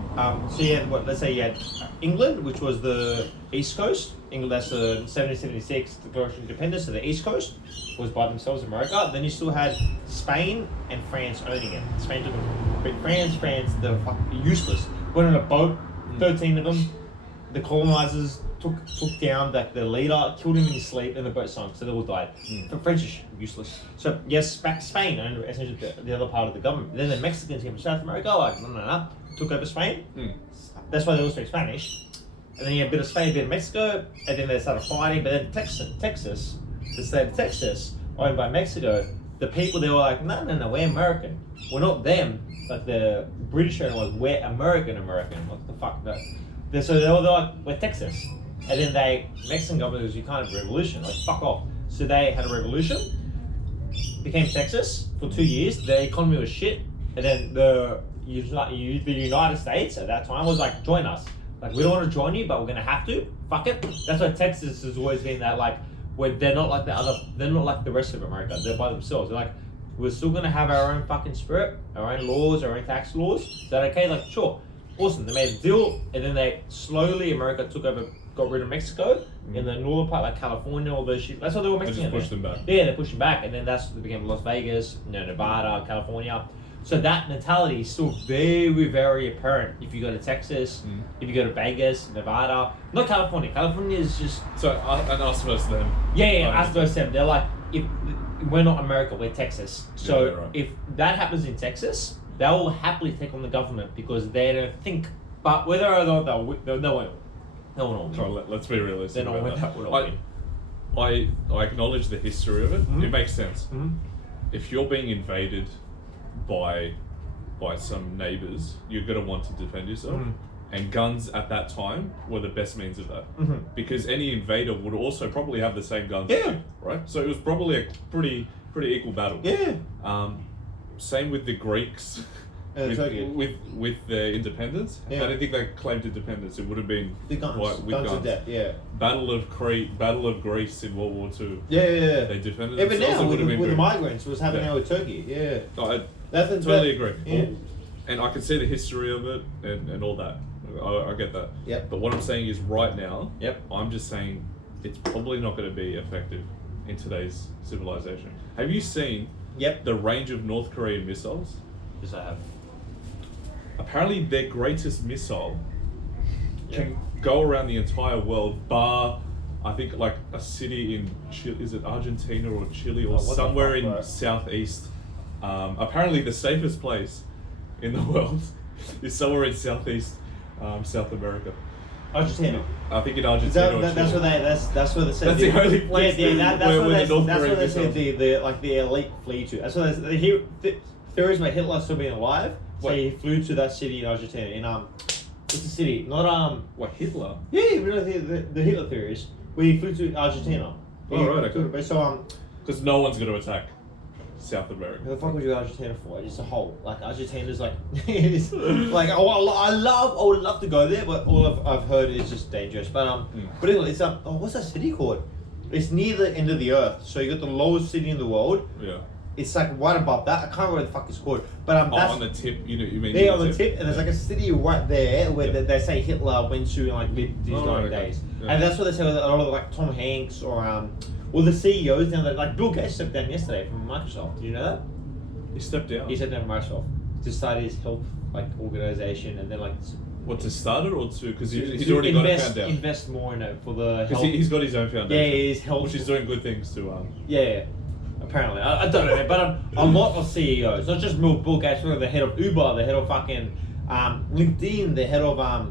So you had let's say you had England, which was the East Coast. England, that's the 1776 Declaration of Independence. So the East Coast was by themselves, America. Then you still had Spain and France owning it. Spain took it. But France, they're fucking useless. Went on a boat, 13 of them. The colonizers took down the leader, killed him in his sleep, and the boat sunk, so they all died. The French is useless. So yes, Spain owned essentially the other part of the government. Then the Mexicans came from South America, like no, took over Spain. That's why they all speak Spanish. And then you had a bit of Spain, a bit of Mexico, and then they started fighting. But then Texas, the state of Texas, owned by Mexico, the people they were like, no, we're American. We're not them. Like the British owner was, we're American. What the fuck? No. So they were like, we're Texas. And then Mexican government was, you can't have a revolution. Like, fuck off. So they had a revolution, became Texas for 2 years. The economy was shit. And then the United States at that time was like, join us. Like, we don't want to join you, but we're going to have to. Fuck it. That's why Texas has always been that, like, where they're not like they're not like the rest of America. They're by themselves. They're like, we're still going to have our own fucking spirit, our own laws, our own tax laws. Is that okay? Like, sure. Awesome. They made a deal, and then America took over, got rid of Mexico in the northern part, like California, all those shit. That's why they were Mexican. They just pushed them back. Yeah, they pushed them back, and then they became Las Vegas, Nevada, California. So that mentality is still very, very apparent if you go to Texas, if you go to Vegas, Nevada, not California. California is just So and us versus them. us versus them. They're like, if we're not America, we're Texas. So Yeah, right. if that happens in Texas, they'll happily take on the government because they don't think. But whether or not they'll win, no one will win. So let's be realistic. They're not about win, that. that will win. I acknowledge the history of it. It makes sense. Mhm. If you're being invaded by some neighbors, you're gonna want to defend yourself. And guns at that time were the best means of that. Because any invader would also probably have the same guns. Yeah. Right? So it was probably a pretty equal battle. Yeah. Same with the Greeks. Turkey. with their independence. Yeah. I don't think they claimed independence. It would have been The guns. with Guns of death. Yeah. Battle of Greece in World War II. Yeah. They defended Even themselves. now, It would have been with the good. migrants, what's happening Yeah. now with Turkey. Yeah. No, I That's totally agree. Yeah. And I can see the history of it and all that. I get that. Yep. But what I'm saying is right now, Yep. I'm just saying it's probably not going to be effective in today's civilization. Have you seen Yep. the range of North Korean missiles? Yes, I have. Apparently their greatest missile can go around the entire world, bar I think like a city in Chile, is it Argentina or Chile or what the somewhere fuck, in bro? southeast. Apparently the safest place in the world is somewhere in southeast South America. Argentina. I think in Is Argentina or that's Chile. where that's where they said That's the only place that's where where the they, North that's where Korean they said missiles- the elite flee to. That's what the theories about Hitler still being alive. So What? he flew to that city in Argentina. In what's the city? Not What, Hitler? Yeah, you know the Hitler theories where he flew to Argentina. Oh, right, okay. So Because no one's going to attack. South America. What the fuck would you go to Argentina for? It's a hole. Like Argentina's like, it's, like I would love to go there, but all I've heard is just dangerous. But but anyway, it's what's that city called? It's near the end of the earth. So you got the lowest city in the world. Yeah. It's like right above that. I can't remember what the fuck it's called. But that's on the tip, you mean? there on the tip, and there's like a city right there where they say Hitler went to and like lived these dying days, Yeah. and that's what they say with a lot of like Tom Hanks or well the CEOs down there. Like Bill Gates stepped down yesterday from Microsoft. Did you know that? He stepped down. He stepped down from Microsoft to start his health like organization, and then like What, to start it or to because he's to already got it found out. invest more in it for the Because health. he's got his own foundation. Yeah, his health. Which is doing good things to Yeah, apparently. I don't know, but a lot of CEOs, not just Bill Gates, but the head of Uber, the head of fucking LinkedIn, the head of I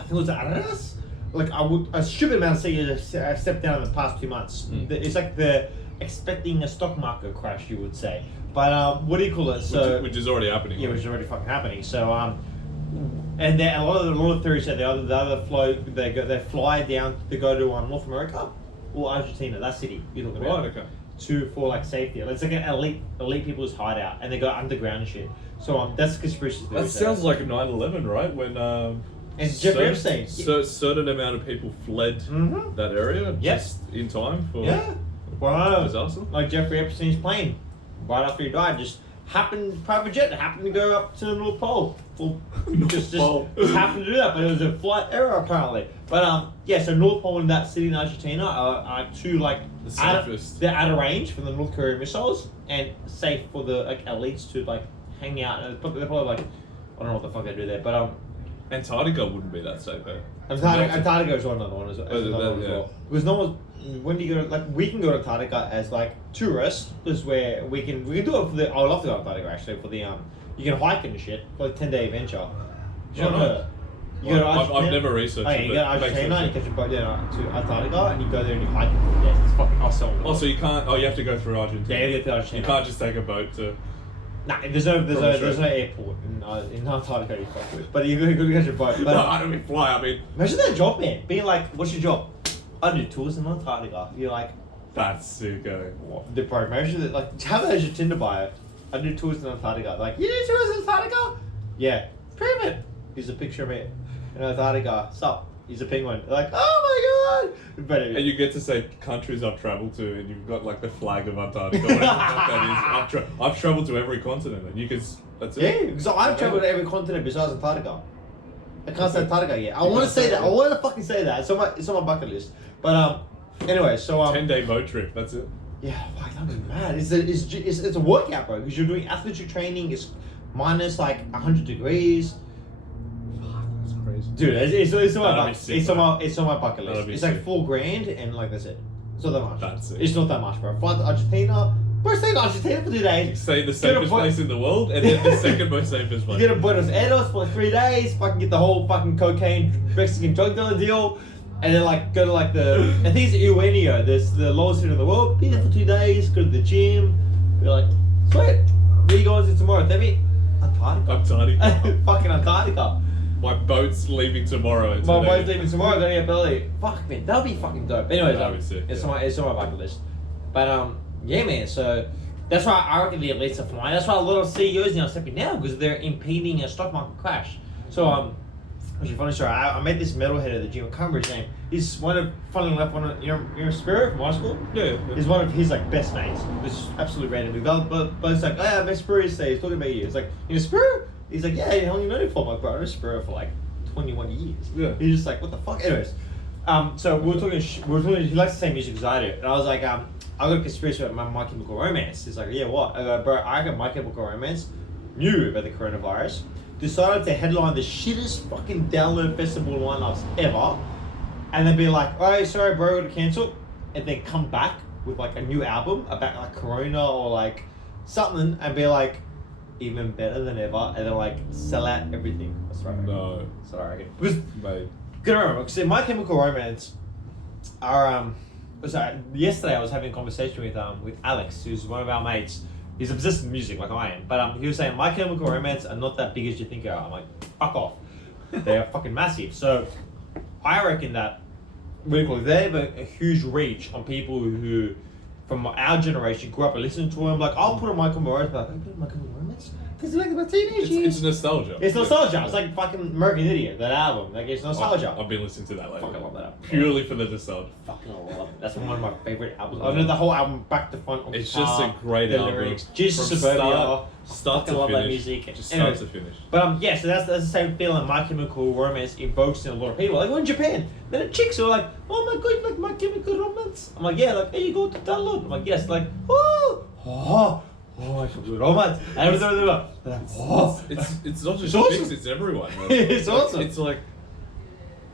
think it was Adidas. Like a stupid amount of CEOs have stepped down in the past 2 months. It's like they're expecting a stock market crash, you would say. But what do you call it? So which is already happening. yeah, which is already fucking happening. So and then a lot of theories say they either fly down to go to North America or Argentina, that city you're talking about. Right. Okay. For like safety. It's like an elite people's hideout, and they go underground and shit. So that's conspiracy theory. That sounds like a 9/11, right? When And Jeffrey Epstein. certain amount of people fled Mhm. that area Yep. just in time for Yeah. Well, disaster. like Jeffrey Epstein's plane, right after he died, just private jet happened to go up to the North Pole. Well, just happened to do that, but it was a flight error apparently. But yeah, so North Pole and that city in Argentina are two like The safest. they're out of range from the North Korean missiles and safe for the like elites to like hang out. And they're probably like I don't know what the fuck they do there, but Antarctica wouldn't be that safe, eh? Antarctica is another one as well. Yeah. Because no one, when do you go? Like we can go to Antarctica as like tourists, is where we can do it for the. I would love to go to Antarctica actually for the you can hike and shit for like 10-day adventure. Oh, nice. You go to I've Argentina. never researched Oh, yeah, it. you but go to it makes Argentina and you sense. catch a boat down to Antarctica and you go there and you hike. Yeah, it's fucking awesome. Oh, so you can't. Oh, you have to go through Argentina. Yeah, you get to Argentina. You can't just take a boat to. Nah, there's no Australia. airport in Antarctica you fuck with. But you got to catch a boat. But, No, I don't mean fly. I mean imagine that job, man. Being like, what's your job? I do tours in Antarctica. You're like, that's sick. Eh? what? The promotion that like, how about your Tinder bio? I do tours in Antarctica. Like, you do tours in Antarctica? Yeah. Prove it. Here's a picture of it in Antarctica. Sup? He's a penguin. They're like, oh my god. But And you get to say countries I've travelled to, and you've got like the flag of Antarctica. Whatever the fuck that is. I've travelled to every continent, and you can. That's it. yeah, because I've traveled to every continent besides Antarctica. I can't say Antarctica yet. I want to say that. I want to fucking say that. It's on my bucket list. But anyway, so 10-day boat trip. That's it. yeah, fuck, that'd be mad. It's a workout, bro. Because you're doing athletic training. It's minus like 100 degrees. That's crazy. Dude, it's on my That'd be bucket. sick, It's on my bucket list. That'd be It's like sick. $4,000 and like that's it. It's not that much. That's it. It's not that much, bro. Fly to Argentina. Bro, stay in Argentina for 2 days. Say the Get a safest boat- place in the world, and then the second most safest You place. get a Buenos Aires for 3 days. Fucking get the whole fucking cocaine Mexican drug dealer deal. And then like go to like the I think it's Eugenio. There's the lowest city in the world. Be there for 2 days. Go to the gym. Be like, sweet. Where you going to tomorrow, Debbie? Antarctica. Antarctica. Fucking Antarctica. My boat's leaving tomorrow. My wife's leaving tomorrow. Going to get belly. Fuck man, that'll be fucking dope. Anyways, That'd be sick, it's yeah. on my bucket list. But yeah, man. So that's why I reckon the elites are flying. That's why a lot of CEOs now are stepping down because they're impeding a stock market crash. So actually, funny story. I met this metalhead at the gym. I can't remember his name. He's funnily enough, you're Spirit from high school. Yeah. He's one of his like best mates. It's absolutely random. But it's like, oh, yeah, I met Spirit yesterday. He's talking about you. It's like, you know Spirit? He's like, yeah, how long you known him for? I'm like, bro, I know Spirit for like 21 years. Yeah. He's just like, what the fuck? Anyways, so we were talking. He likes the same music as I do, and I was like, I got a conspiracy about My Chemical Romance. He's like, yeah, what? I go, bro, I got My Chemical Romance. Knew about the coronavirus. Decided to headline the shittest fucking download festival lineups ever, and then be like, oh, sorry, bro, to cancel, and then come back with like a new album about like Corona or like something, and be like, even better than ever, and then like sell out everything. That's right. No. That's what I reckon. Because Mate. gotta remember, because My Chemical Romance are yesterday I was having a conversation with Alex, who's one of our mates. He's obsessed with music like I am, but he was saying My Chemical Romance are not that big as you think they are. I'm like, fuck off. They're fucking massive. So I reckon that they have a huge reach on people who from our generation grew up and listened to him. Like, I'll put on My Chemical Romance, but like, My Chemical Romance? Because it's like my teenage years. It's nostalgia. It's nostalgia. It's like fucking American Idiot, that album. Like, it's nostalgia. I've been listening to that lately. Fucking love that album. Purely for the nostalgia. Fucking love it. That's one of my favorite albums. I know the whole album back to front on It's guitar, just a great the album. lyrics. Jesus From Suburbia. start Fucking to love that finish. music. Just Anyways, start to finish. But yeah, so that's the same feeling My Chemical Romance evokes in a lot of people. Like, we're in Japan, then the chicks are like, oh my god, like My Chemical Romance. I'm like, yeah, like, hey, you go to download. I'm like, yes, like, oh, My Chemical Romance. And they're like, oh. It's not just It's awesome. chicks, it's everyone. Man. It's awesome.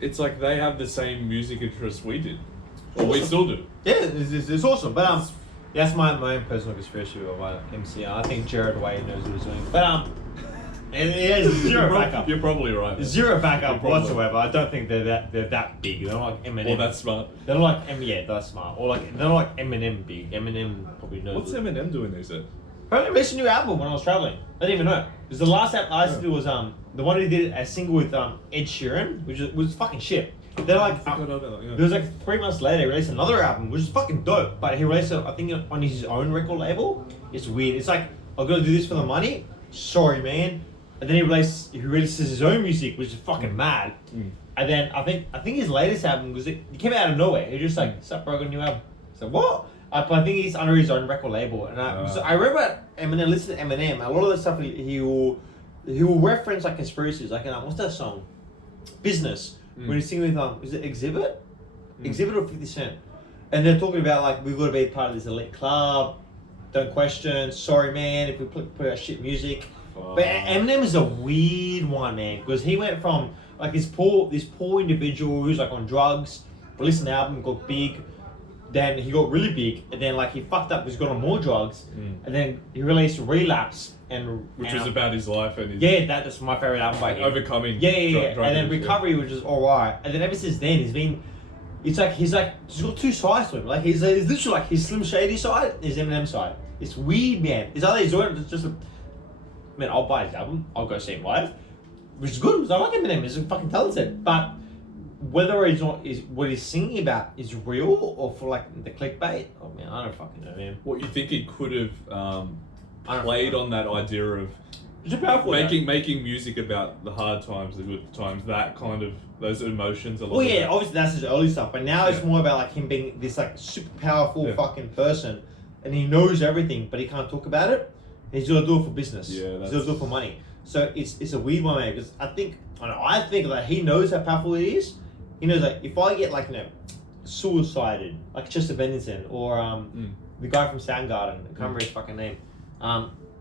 It's like they have the same music interests we did, or we still do. Yeah, it's awesome. But that's my own personal conspiracy about MCR. I think Jared Way knows what he's doing. But it has zero backup. You're probably right. man. Zero backup You're probably whatsoever. I don't think they're that big. They're not like Eminem. Well, that's smart. They're not like yeah, that's smart. Or like they're not like Eminem big. Eminem probably knows. What's Eminem doing these days? Apparently released a new album when I was traveling. I didn't even know. Because the last album I listened to was the one he did a single with Ed Sheeran, which was fucking shit. They're like I know that, yeah. it was like 3 months later he released another album, which is fucking dope. But he released it, I think, on his own record label. It's weird. It's like, I'm gonna do this for the money. Sorry, man. And then he releases his own music, which is fucking mad. Mm. And then I think his latest album was it came out of nowhere. He just like, "Sup, bro, I got a new album." So what? But I think he's under his own record label. And so I remember Eminem. Listen to Eminem. A lot of the stuff he will reference like conspiracies. Like what's that song? Business. When he's singing with is it Exhibit? Exhibit or 50 Cent? And they're talking about like we've got to be part of this elite club. Don't question. Sorry, man, if we put out shit music. But Eminem is a weird one, man, because he went from like this poor individual who's like on drugs, released an album, got big, then he got really big, and then like he fucked up, he's got on more drugs, and then he released Relapse, which was about his life and his that's my favorite album by him. overcoming. Drug and then Recovery, which is alright, and then ever since then he's got two sides to him. Like he's literally like his Slim Shady side, his Eminem side. It's weird, man. It's either he's doing it, it's just man, I'll buy his album. I'll go see him live, which is good because I like Eminem. He's fucking talented. But whether he's not what he's singing about is real or for like the clickbait, oh man, I don't fucking know, man. What you think he could have played on that idea of It's a powerful making music about the hard times, the good times, that kind of those emotions. Well, yeah, obviously that's his early stuff, but now it's more about like him being this like super powerful fucking person, and he knows everything, but he can't talk about it. He's gonna do it for business. Yeah, he's gonna do it for money. So it's a weird one, man. Because I think that he knows how powerful he is. He knows like if I get like suicided, like Chester Bennington or the guy from Soundgarden, I can't remember his fucking name.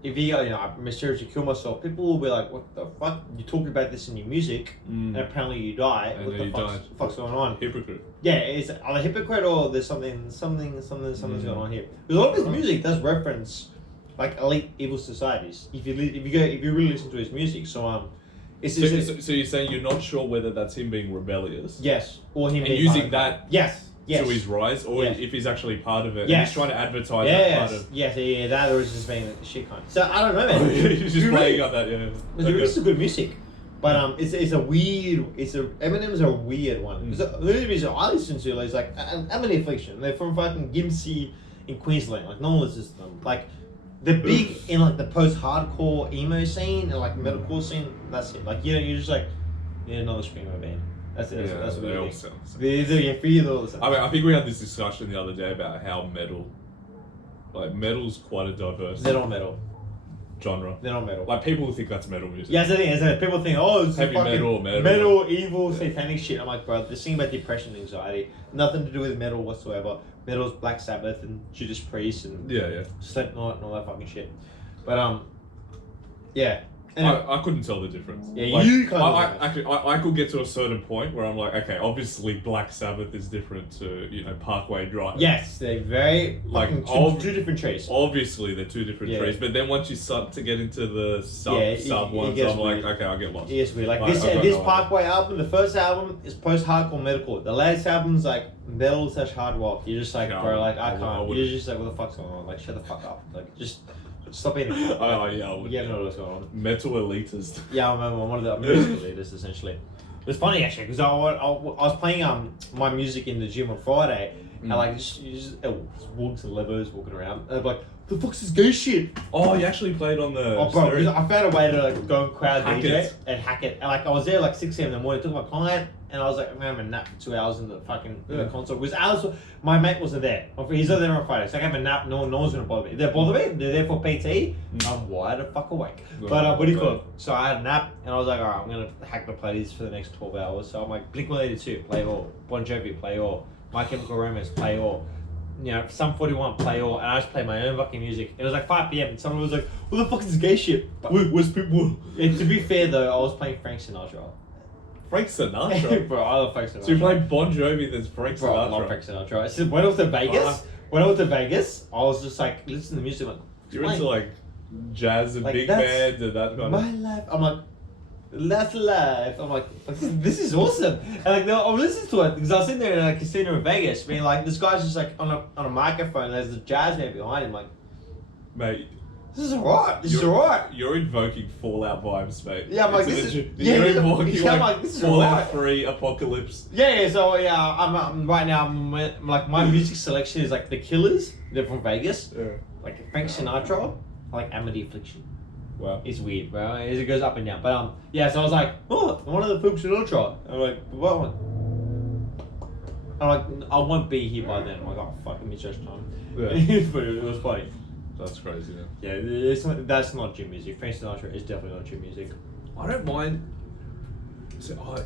If he I mysteriously kill myself, people will be like, "What the fuck? You talking about this in your music, and apparently you die. And what then the fuck's going on?" Hypocrite. Yeah, it's either hypocrite or there's something's going on here. Because a lot of his music does reference like elite evil societies. If you really listen to his music, so So you're saying you're not sure whether that's him being rebellious? yes, or him And being using part of that yes to his rise, or if he's actually part of it, and Yes. he's trying to advertise that part of. yes, that or is just being a shit cunt. So I don't know, man. He's just playing up that, yeah. Because there is some good music, but it's a weird. Eminem's a weird one. Because the only reason I listen to is like Eminem Affliction. They're from fucking Gimsey in Queensland. Like no one listens to them. Like they're big in like the post-hardcore emo scene and like metalcore scene. That's it. Like you're just like another screamo band. That's it. That's what they they all think. sound the same. They feel all the same. I mean, I think we had this discussion the other day about how metal's quite a diverse They're not metal. genre. They're not metal. Like people think that's metal music. Yeah, that's the thing. People think, oh, it's Heavy fucking metal. evil, satanic shit. I'm like, bro, they're singing about depression and anxiety. Nothing to do with metal whatsoever. Metal's Black Sabbath and Judas Priest and Yeah. Slipknot and all that fucking shit. But yeah. Anyway, I couldn't tell the difference. Yeah, Like, you can't I could get to a certain point where I'm like, okay, obviously Black Sabbath is different to Parkway Drive. yes, they're very Like, fucking two different trees. Obviously, they're two different Yeah. trees, but then once you start to get into the sub it ones, gets I'm like, weird. okay, I get lost. Yes, we like Like, this. I've got This no idea. Parkway album, the first album is post-hardcore metalcore. The latest album's like metal/hard rock. You're just like, Yeah, bro, like I I can't. would- You're just like, what the fuck's going on? Like, shut the fuck up. Like, just stop being. Oh yeah, I would. Yeah, I know what's going on. Metal elitist. Yeah, I'm one of the musical leaders essentially. It's funny actually because I was playing my music in the gym on Friday, and like Woogs and Levers walking around, and I'm like, the fuck's this gay shit? Oh, you actually played on the. Oh, bro, stereo- because I found a way to like go and crowd Hack DJ it. and hack it. And like I was there like 6 a.m. in the morning, took my client, and I was like, I'm gonna have a nap for 2 hours in the fucking in the Yeah. console. Because my mate wasn't there. He's not there on Friday, so I can have a nap. No one's gonna bother me. If they bother me, they're there for PT. I'm wide the fuck awake. Oh, But what do you call okay. it? So I had a nap, and I was like, alright, I'm gonna hack the playlist for the next 12 hours. So I'm like, Blink-182, play all. Bon Jovi, play all. My Chemical Romance, play all. You know, Sum 41, play all, and I just play my own fucking music. It was like 5 p.m. and someone was like, what the fuck is this gay shit? Where's people? And to be fair though, I was playing Frank Sinatra. Frank Sinatra. Bro, I love Frank Sinatra. So you played Bon Jovi, there's Frank Bro, I Sinatra. love Frank Sinatra. I said, when I was to Vegas, I was just like, listen to the music. Like, You're into like jazz and Like, big that's bands and that kind my of. life. I'm like, that's life. I'm like, this is awesome. And like, I listened to it because I was sitting there in a casino in Vegas, being like, this guy's just like on a microphone. There's the jazz man behind him. Like, Mate, this is alright. This is you're- alright. You're invoking Fallout vibes, mate. Yeah, I'm like, It's this is- legit- yeah, You're yeah, invoking yeah, I'm like, like, this is Fallout alright. 3 Apocalypse. Yeah. So yeah, I'm right now. I'm like my music selection is like The Killers. They're from Vegas. Yeah. Like Frank Sinatra. I like Amity Affliction. Wow. It's weird, bro. It goes up and down. But yeah. So I was like, oh, one of the Frank Sinatra. I'm like, what one? I'm like, I won't be here by then. I'm like, oh fucking miss church time. Yeah. But it was funny. That's crazy, man. Yeah, that's not gym music. Frank Sinatra is definitely not gym music. I don't mind.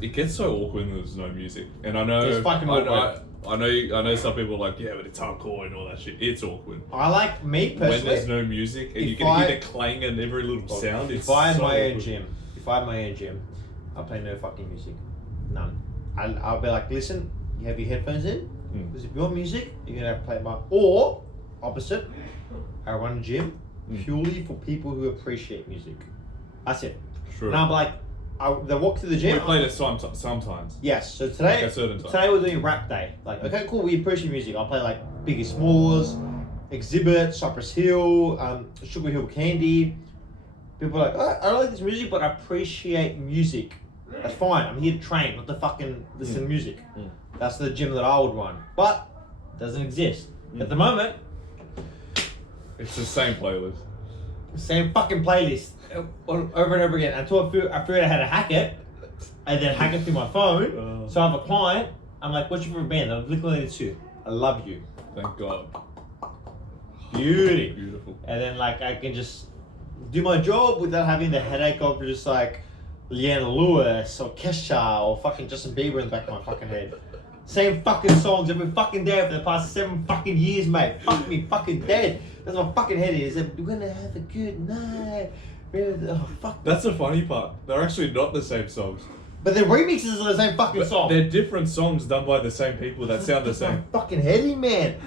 It gets so awkward when there's no music, and I know. It's fucking awkward. I know some people are like, yeah, but it's hardcore and all that shit. It's awkward. I like me When personally. there's no music and you if can I- hear the clang and every little sound, it's If I had so my own awkward. gym, I play no fucking music, none. I'll be like, listen, you have your headphones in, because if you want music, you're gonna have to play my. Or opposite, I run a gym purely for people who appreciate music. That's it. Sure. And I'm like, they walk to the gym. We played it sometimes. Yes. So today, Like a certain time. today we're doing rap day. Like, okay, cool. We appreciate music. I'll play like Biggie Smalls, Exhibit, Cypress Hill, Sugar Hill Candy. People are like, oh, I don't like this music, but I appreciate music. That's fine. I'm here to train, not to fucking listen to music. That's the gym that I would run, but it doesn't exist at the moment. It's the same playlist. Same fucking playlist over and over again until I figured out how to hack it, and then hack it through my phone. So I have a client. I'm like, "What's your favorite band?" I'm Blink-182. I love you. Thank God. Beauty. Beautiful. And then like I can just do my job without having the headache of just like Leanne Lewis or Kesha or fucking Justin Bieber in the back of my fucking head. Same fucking songs every fucking day for the past 7 fucking years, mate. Fuck me, fucking dead. That's what my fucking head is. We're gonna have a good night. Oh fuck. That's the funny part. They're actually not the same songs. But the remixes are the same fucking But song. they're different songs done by the same people that sound the same. Fucking heady, man.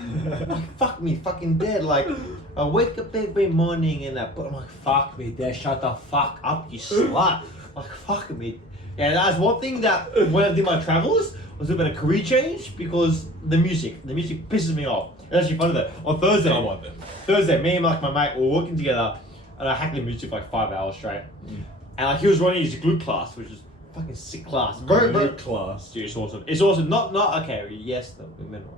Like, fuck me, fucking dead. Like, I wake up every morning and I'm like, fuck me, dad, shut the fuck up, you slut. Like, fuck me. Yeah, that's one thing that when I did my travels was a bit of career change because the music pisses me off. It's actually funny though. On Thursday, me and like my mate were working together and I hacked the music for like 5 hours straight. And like he was running his glute class, which is fucking sick class. Very class. Dude, it's awesome. It's awesome. Not okay. Yes, the mineral.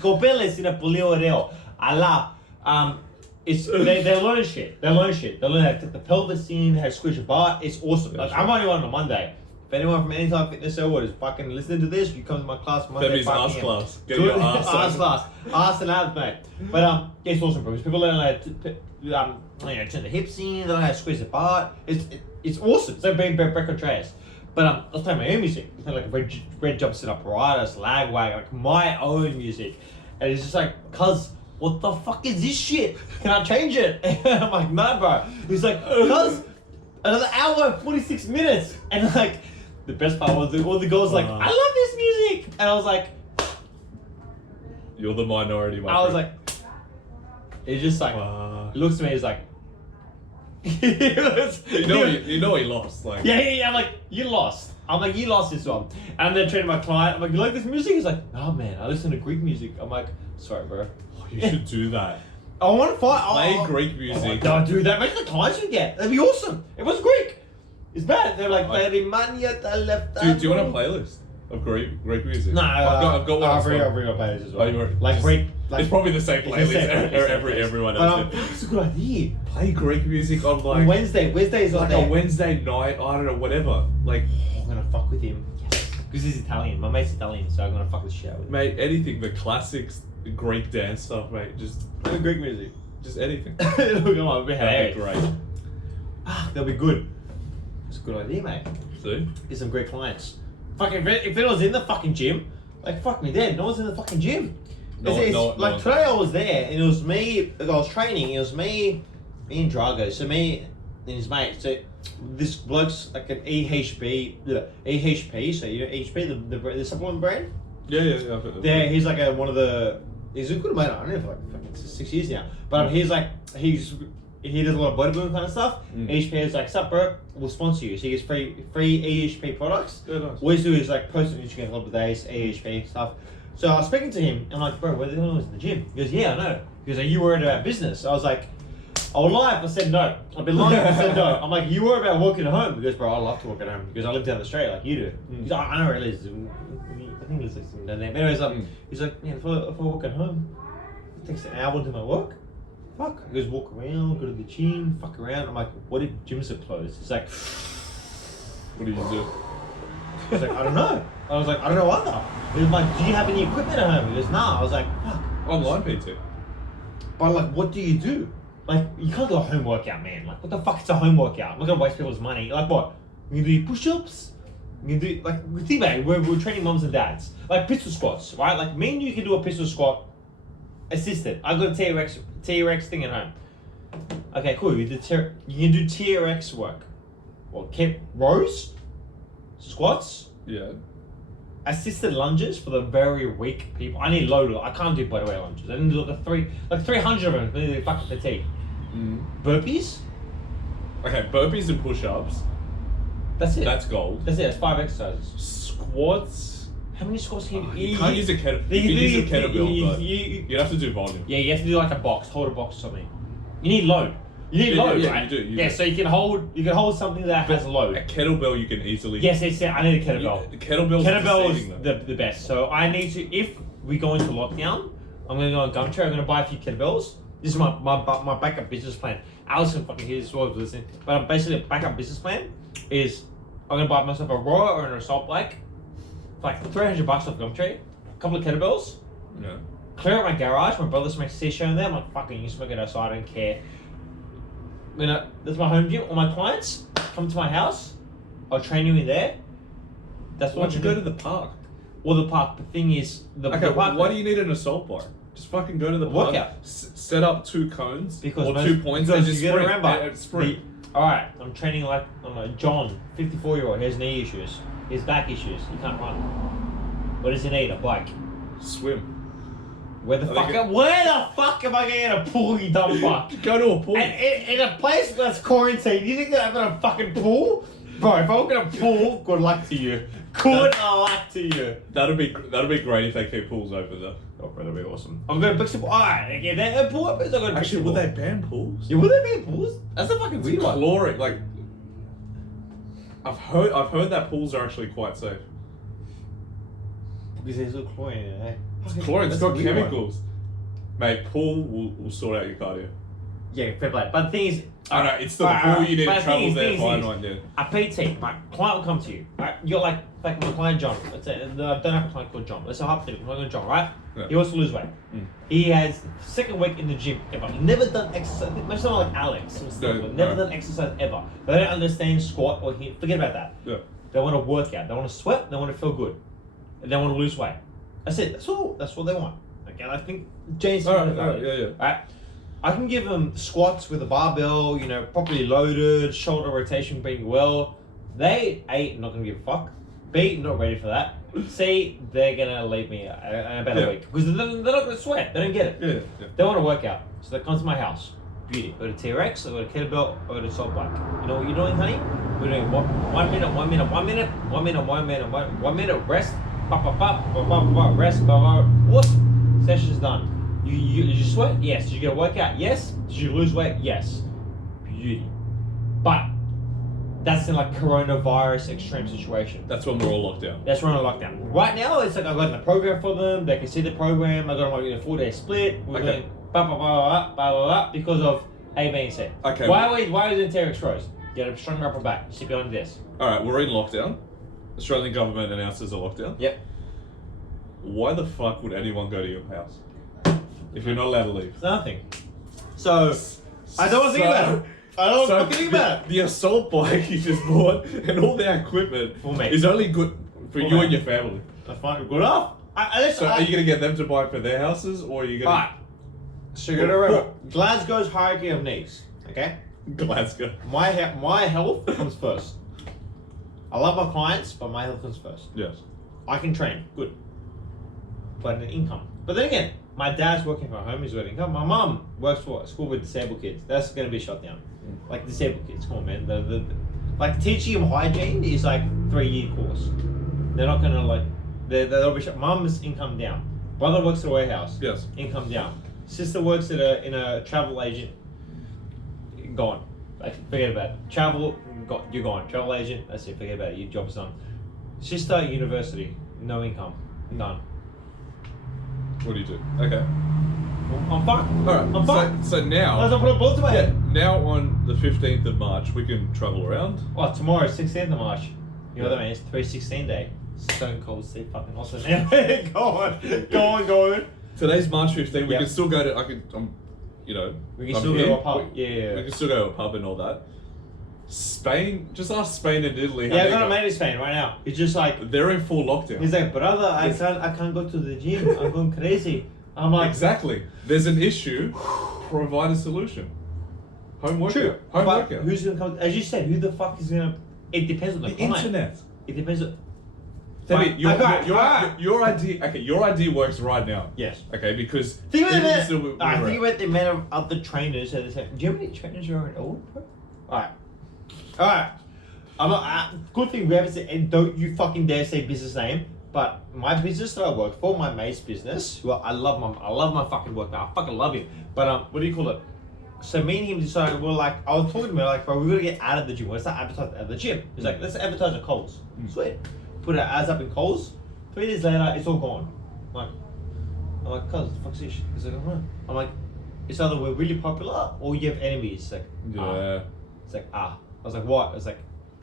Copeles in a polio Allah. It's they learn shit. They learn how to take the pelvis in, how to squish a butt. It's awesome. Like I'm only on a Monday. If anyone from Anytime Fitness or what is fucking listening to this, you come to my class Monday. That means 5 ass p.m. class. Get your ass ass on. class. Ass and abs, mate. But yeah, it's awesome, bro. Because people learn how to turn the hips in, they learn how to squeeze the butt. It's awesome. It's like being Brett Contreras. But I was playing my own music. I playing like Red Jumpsuit Apparatus, Lagwag, like my own music. And it's just like, cuz, what the fuck is this shit? Can I change it? And I'm like, no, bro. He's like, cuz, another hour and 46 minutes. And like, the best part was all the girls like, I love this music. And I was like, You're the minority, my I was friend. like, it's just like, he looks to me, he's like, you know he lost. Like, yeah. I'm like, you lost. I'm like, you lost this one. And then turning to my client, I'm like, you like this music? He's like, oh man, I listen to Greek music. I'm like, sorry, bro. you should do that. I want to fight. Play Greek music. Don't do that. Imagine the clients you get. That'd be awesome. It was Greek. It's bad. They're like, Do you want a playlist? of Greek music? No, I've got one. I've as already well. got playlists as Oh, well. you already- Like just- Greek, like It's probably the same it's the playlist same playlist, everyone But else. it's a good idea. Play Greek music on On Wednesday's like there. a Wednesday night. I don't know, whatever. Like, I'm gonna fuck with him. Yes. Because he's Italian. My mate's Italian, so I'm gonna fuck the shit out with him. mate, anything, the classics, the Greek dance stuff, mate. Just Greek music. anything. Look, on, That'd hey. be great. Ah, that'll be good. It's a good idea, mate. See? Get some great clients. Fucking, if it was in the fucking gym, like fuck me dead. No one's in the fucking gym. Like today I was there and it was me. I was training. It was me and Drago. So me and his mate. So this bloke's like an EHP. So you know EHP, the supplement brand. Yeah. I've heard of Yeah, it. he's like one of the. He's a good mate. I don't know for like fucking 6 years now. But he's like he does a lot of bodybuilding kind of stuff. EHP is like, sup bro, we'll sponsor you. So he gets free EHP products. Yeah, nice. What he's doing is like posting Instagram a couple of days, EHP stuff. So I was speaking to him, I'm like, bro, where the hell was in the gym? He goes, yeah, I know. He goes, are you worried about business? I was like, I will lie if I said no. I've been lying if I said no. I'm like, you worry about working at home? He goes, bro, I love to work at home. Because I live down the street like you do. He's like, I know where it is. I think it's like something down there. But anyways, he's like, man, if I work at home, it takes an hour to my work. Fuck. He goes, walk around, go to the gym, fuck around. I'm like, what if gyms are closed? He's like, What do you do? I was like, I don't know. I was like, I don't know either. He was like, do you have any equipment at home? He goes, nah. I was like, fuck. Online PT. But like, what do you do? Like, you can't do a home workout, man. Like, what the fuck is a home workout? I'm not gonna waste people's money. Like, what? You can do push-ups? You can do, like, think about it. We're training mums and dads. Like, pistol squats, right? Like, me and you can do a pistol squat assisted. I got a TRX thing at home. Okay, cool. You can do TRX work. Well, keep rows, squats, Yeah. assisted lunges for the very weak people. I need low. I can't do bodyweight lunges. I need to do like 300 of them. Really fucking fatigue. Burpees. Okay, burpees and push-ups. That's it. That's gold. That's it. That's 5 exercises. Squats. How many squats can You can't use a kettlebell. You can use a kettlebell, but you'd have to do volume. Yeah, you have to do like a box. Hold a box or something. You need load. You need load, yeah, right? you do. So you can hold something that has load. A kettlebell you can easily. Yes, I need a kettlebell. Kettlebell Kettlebell is the best. So I need to, if we go into lockdown, I'm going to go on Gumtree. I'm going to buy a few kettlebells. This is my backup business plan. Alice can fucking hear this while listening. But basically, a backup business plan is I'm going to buy myself a raw or an assault bike for like $300 off Gumtree. A couple of kettlebells. Yeah. Clear out my garage. My brother smokes shisha in there. I'm like, fucking, you smoke it outside. I don't care. That's my home gym. All my clients come to my house. I'll train you in there. That's Why what don't you go to the park? Or the park. The thing is, the park. Why do you need an assault bike? Just fucking go to the park. Workout. Set up 2 cones Because or most- 2 points because and just you gotta sprint. remember, Sprint. Alright, I'm training like John, 54-year-old. He has knee issues. He has back issues. He can't run. What does he need? A bike. Swim. Where the fuck am I gonna get a pool, you dumb fuck? Go to a pool. And in a place that's quarantined, you think they're having a fucking pool? Bro, if I walk in a pool, good luck to you. Good luck to you. That'd be great if they keep pools open though. Oh, bro, that'd be awesome. I'm gonna book some. Alright, yeah, they're pool openers. I'm gonna book Actually, some would pool. they ban pools? Yeah, would they be pools? That's a fucking weird one. Chlorine, like I've heard that pools are actually quite safe. Because there's no chlorine in it, eh? Chlorine's That's got a weird one. chemicals. Mate, pool will sort out your cardio. Yeah, fair play. But the thing is, I know, it's the pool you need but to the travel thing is, there, thing fine, is, right there. A PT, my client will come to you. Right? You're like my client John. Let's say, I don't have a client called John. Let's say hypothetical. My client John, right? Yeah. He wants to lose weight. He has second week in the gym ever. Never done exercise. Maybe someone like Alex. Never done exercise ever. They don't understand squat or hit. Forget about that. Yeah. They want to work out. They want to sweat. They want to feel good. And they want to lose weight. That's it. That's all. That's what they want. Okay. And I think James. Alright, yeah. Right. I can give them squats with a barbell, properly loaded, shoulder rotation being well. They, A, not going to give a fuck. B, not ready for that. C, they're going to leave me in about a week. Because they're not going to sweat. They don't get it. Yeah. They want to work out. So they come to my house. Beauty. I got a TRX, I got a kettlebell, I got a assault bike. You know what you're doing, honey? We're doing 1 minute, 1 minute, 1 minute, 1 minute, 1 minute, 1 minute, rest, rest, whoop, session's done. Did you sweat? Yes. Did you get a workout? Yes. Did you lose weight? Yes. Beauty. But that's in like coronavirus extreme situation. That's when we're all locked down. That's when we're locked down. Right now, it's like I got the program for them. They can see the program. I got them like in a 4-day split. We're Okay. doing blah blah blah blah blah blah because of A, B, and C. Okay. Why are we doing TRX Pros? Get a strong upper back. Sit behind this. All right, we're in lockdown. Australian government announces a lockdown. Yep. Why the fuck would anyone go to your house if you're not allowed to leave? Nothing. So I don't want to think about it. I don't want to think about it. The assault bike you just bought and all that equipment For me. is only good for For you me. and your family. That's fine. Good enough. So are you gonna get them to buy it for their houses, or are you gonna Alright. So you're gonna remember Glasgow's hierarchy of needs. Okay. Glasgow? My health comes first. I love my clients, but my health comes first. Yes. I can train, good. But an income. But then again, my dad's working from home, he's got income. My mum works for a school with disabled kids. That's gonna be shut down. Like disabled kids, come on man. Like teaching them hygiene is like 3-year course. They're not gonna like they'll be shut. Mum's income down. Brother works at a warehouse. Yes. Income down. Sister works at in a travel agent. Gone. Like forget about it. Travel, you're gone. Travel agent, that's it. Forget about it. Your job's done. Sister, university, no income, none. What do you do? Okay. I'm fucked. All right. I'm fucked. So now. Let's put a bullet to my head. Now on the 15th of March, we can travel around. Well, tomorrow, 16th of March. You know what I mean? It's 316 day. Stone Cold Steve fucking Austin. Go on. Today's March 15th. We Yep. can still go to. You know. We can I'm still here. go to a pub. Yeah. We can still go to a pub and all that. Spain. Just ask Spain and Italy. how Yeah, I they got a go. mate in Spain right now. He's just like, They're in full lockdown. he's like, brother, I Yes. can't go to the gym. I'm going crazy. I'm like, Exactly. There's an issue. Provide a solution. Home workout. true. Home But workout. who's gonna come? As you said, who the fuck is gonna? It depends on the The client. internet. It depends on. Tell me, Right, okay, your idea. Okay, your idea works right now. Yes. Okay, because Think about people that. still move Alright, think around. about the amount of other trainers that are saying, do you have any trainers around Elwood, bro? Alright. I'm not, good thing we haven't said, and don't you fucking dare say business name, but my business that I work for, my mate's business, well, I love my fucking work, man. I fucking love him. But, what do you call it? So me and him decided, well, like, I was talking to him, like, bro, we gotta get out of the gym. Let's not advertise at the gym. He's like, let's advertise at Coles. Sweet. Put our ads up in Coles. 3 days later, it's all gone. I'm like, cuz, the fuck's this? He's like, I don't know. I'm like, it's either we're really popular or you have enemies. It's like, Yeah. It's like, I was like, what? It's like,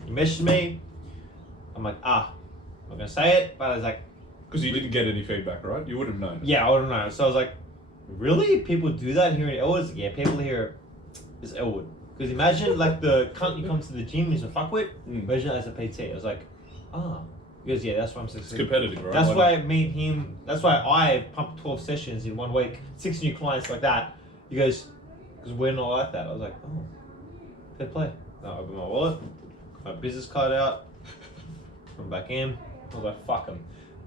you messaged me. I'm like, I'm not gonna say it, but I was like, Because you didn't get any feedback, right? You would have known. yeah, I don't know. So I was like, really? People do that here in Elwood? Yeah, people here is Elwood. Because imagine like the cunt you come to the gym is a fuckwit. Imagine that as a PT. I was like, He goes, yeah, that's why I'm It's succeeding. competitive, right? That's why me and him, that's why I pumped 12 sessions in 1 week, 6 new clients like that. He goes, because we're not like that. I was like, fair play. No, I opened my wallet, my business card out, come back in. I was like, fuck him.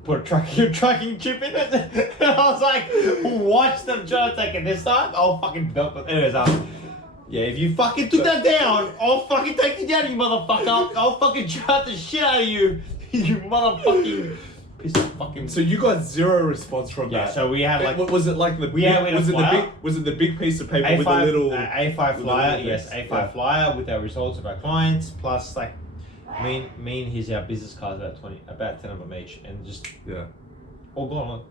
Put a tracking chip in it. I was like, watch them try to take it this time. I'll fucking dump it. Anyways, yeah, if you fucking took that down, I'll fucking take you down, you motherfucker. I'll fucking try the shit out of you. You motherfucking piece of fucking. So you got zero response from Yeah, that. so we had like What was it like the? we had was it the flyer. big? Was it the big piece of paper with the A5, little A5 with the flyer, little yes, things? A5 Yeah. flyer with our results of our clients, plus like me and his our business cards about 10 of them each, and just Yeah. all gone on.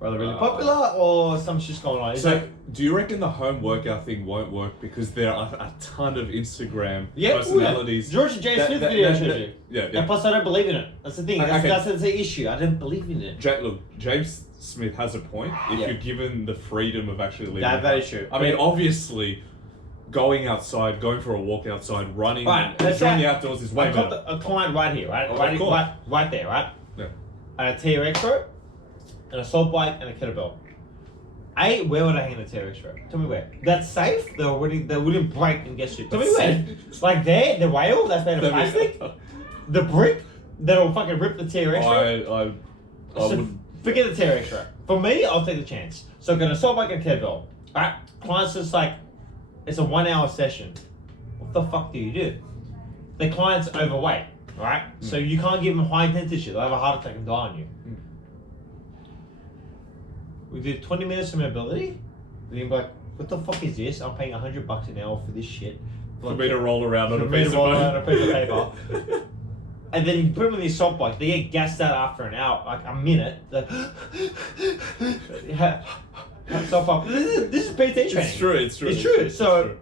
Rather really popular or some shit's going on. It's So, like, do you reckon the home workout thing won't work because there are a ton of Instagram yeah, personalities? George J. that- Smith that- video that- showed that- you. Yeah, And yeah. plus, I don't believe in it. That's the thing. Okay. That's the issue. I don't believe in it. Look, James Smith has a point. If Yeah. you're given the freedom of actually leaving, That is true. I mean, obviously, going outside, going for a walk outside, running, Right, let's enjoying say the outdoors is way I got better. a client right here, right? Oh, right, of course. right there, right? Yeah. And a TRX rope, an assault bike, and a kettlebell. Where would I hang the TRX rope? Tell me where. That's safe. They wouldn't break and get shit. Tell me That's where. safe. Like there, the rail that's made of plastic, the brick that'll fucking rip the TRX rope. I So would. forget the TRX rope. For me, I'll take the chance. So I've got an assault bike and a kettlebell. Alright, client's just like, it's a 1 hour session. What the fuck do you do? The client's overweight, right? So you can't give them high intensity. They'll have a heart attack and die on you. We did 20 minutes of mobility. Then you're like, what the fuck is this? I'm paying $100 an hour for this shit. For me to roll around on a For me piece to of roll around on a piece of paper. And then you put them in these salt bikes. They get gassed out after an hour, like a minute. Like, self up. This is PT training. It's true. It's true. So,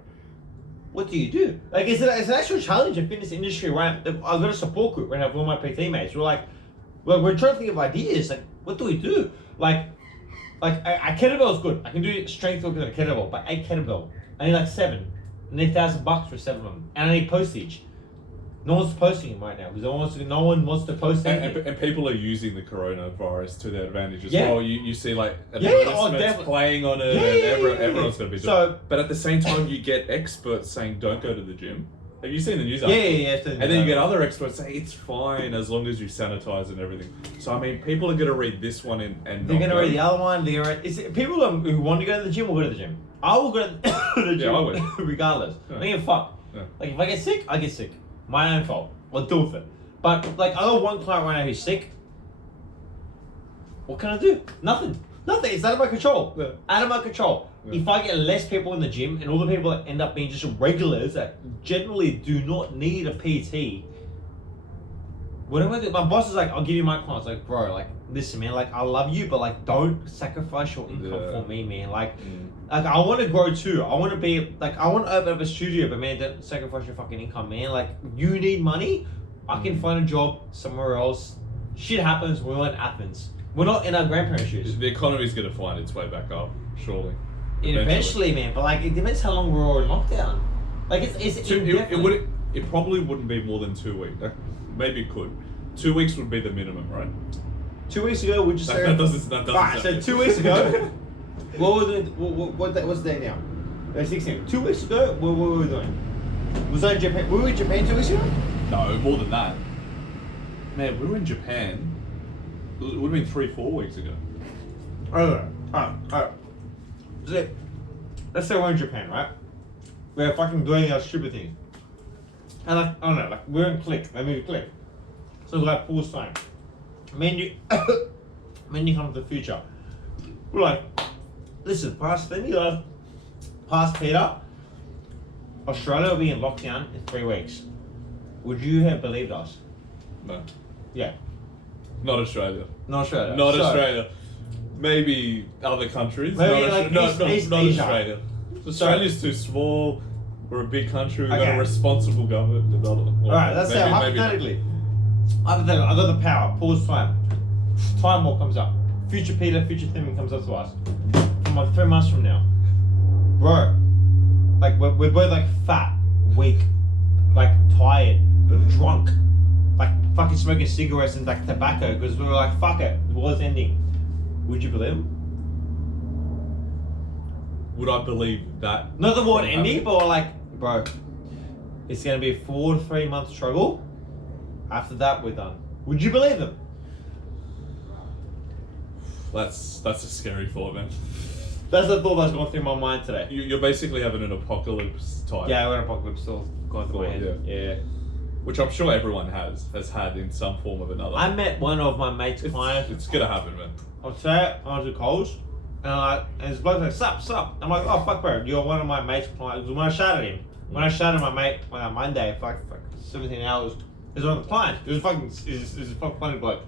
what do you do? Like, it's an actual challenge in fitness industry. Right? I've got a support group right now with all my PT mates. We're like, we're trying to think of ideas. Like, what do we do? Like a kettlebell is good. I can do strength work with a kettlebell, but a kettlebell, I need like 7. I need $1,000 for 7 of them, and I need postage. No one's posting them right now because no one wants to post anything. And people are using the coronavirus to their advantage as Yeah. well. You see like definitely. advertisements playing on it, and everyone's going to be doing So- it. But at the same time, you get experts saying don't go to the gym. Have you seen the news? Yeah. And then you get other experts saying it's fine as long as you sanitize and everything. So I mean, people are going to read this one and They're not gonna go. read the other one. They're gonna read, is it people who want to go to the gym will go to the gym. I will go to the gym I would. regardless. Yeah. I don't give a fuck. Yeah. Like if I get sick, I get sick. My own fault. I'll deal with it. But like I got one client right now who's sick. What can I do? Nothing. It's out of my control. Yeah. Out of my control. Yeah. If I get less people in the gym and all the people that end up being just regulars that generally do not need a PT, what am I doing? My boss is like, I'll give you my clients. Like, bro, like, listen, man, like, I love you, but like, don't sacrifice your income Yeah. for me, man. Like, I want to grow too. I want to be like, I want to open up a studio, but man, don't sacrifice your fucking income, man. Like, you need money. I can find a job somewhere else. Shit happens. We're in Athens. We're not in our grandparents' shoes. The economy's going to find its way back up, surely. Eventually, man. But like, it depends how long we're all in lockdown. Like, it's It probably wouldn't be more than 2 weeks. Maybe it could. 2 weeks would be the minimum, right? 2 weeks ago, we just That doesn't Alright, so sound 2 good. weeks ago, what were we doing? What's the day now? Day 16. 2 weeks ago, what were we doing? Was I in Japan? Were we in Japan 2 weeks ago? No, more than that. Man, we were in Japan. It would have been 3-4 weeks ago. Alright. So, let's say we're in Japan, right? We're fucking doing our stupid thing. And like, I don't know, like, we're in Click. Maybe we Click. So we're like, pause time. Menu comes to the future. We're like, listen, past Peter, Australia will be in lockdown in 3 weeks. Would you have believed us? No. Yeah. Not Australia. Not Australia. Not So, Australia. Maybe other countries. Maybe not like East not Asia. Australia. Australia's too small. We're a big country. We've got Okay. a responsible government. Alright, let's say hypothetically. I got the power. Pause time. Time warp comes up. Future Peter, future Timmy comes up to us. From like 3 months from now. Bro. Like we're both like fat, weak, like tired, drunk. Like fucking smoking cigarettes and like tobacco because we were like, fuck it, the war's ending. Would you believe him? Would I believe that? Not the war ending, but like, bro, it's gonna be a 4 to 3 month struggle. After that, we're done. Would you believe them? That's a scary thought, man. That's the thought that's going through my mind today. You're basically having an apocalypse type. Yeah, I got apocalypse still going through my head. Yeah. Which I'm sure everyone has had in some form of another. I met one of my mates' clients. It's gonna happen, man. I'll say I was at Coles, and this bloke's like, sup. I'm like, oh fuck, bro, you're one of my mates' clients. When I shouted him, my mate on that Monday, fuck 17 hours, he was one of the clients. He was a fucking funny bloke.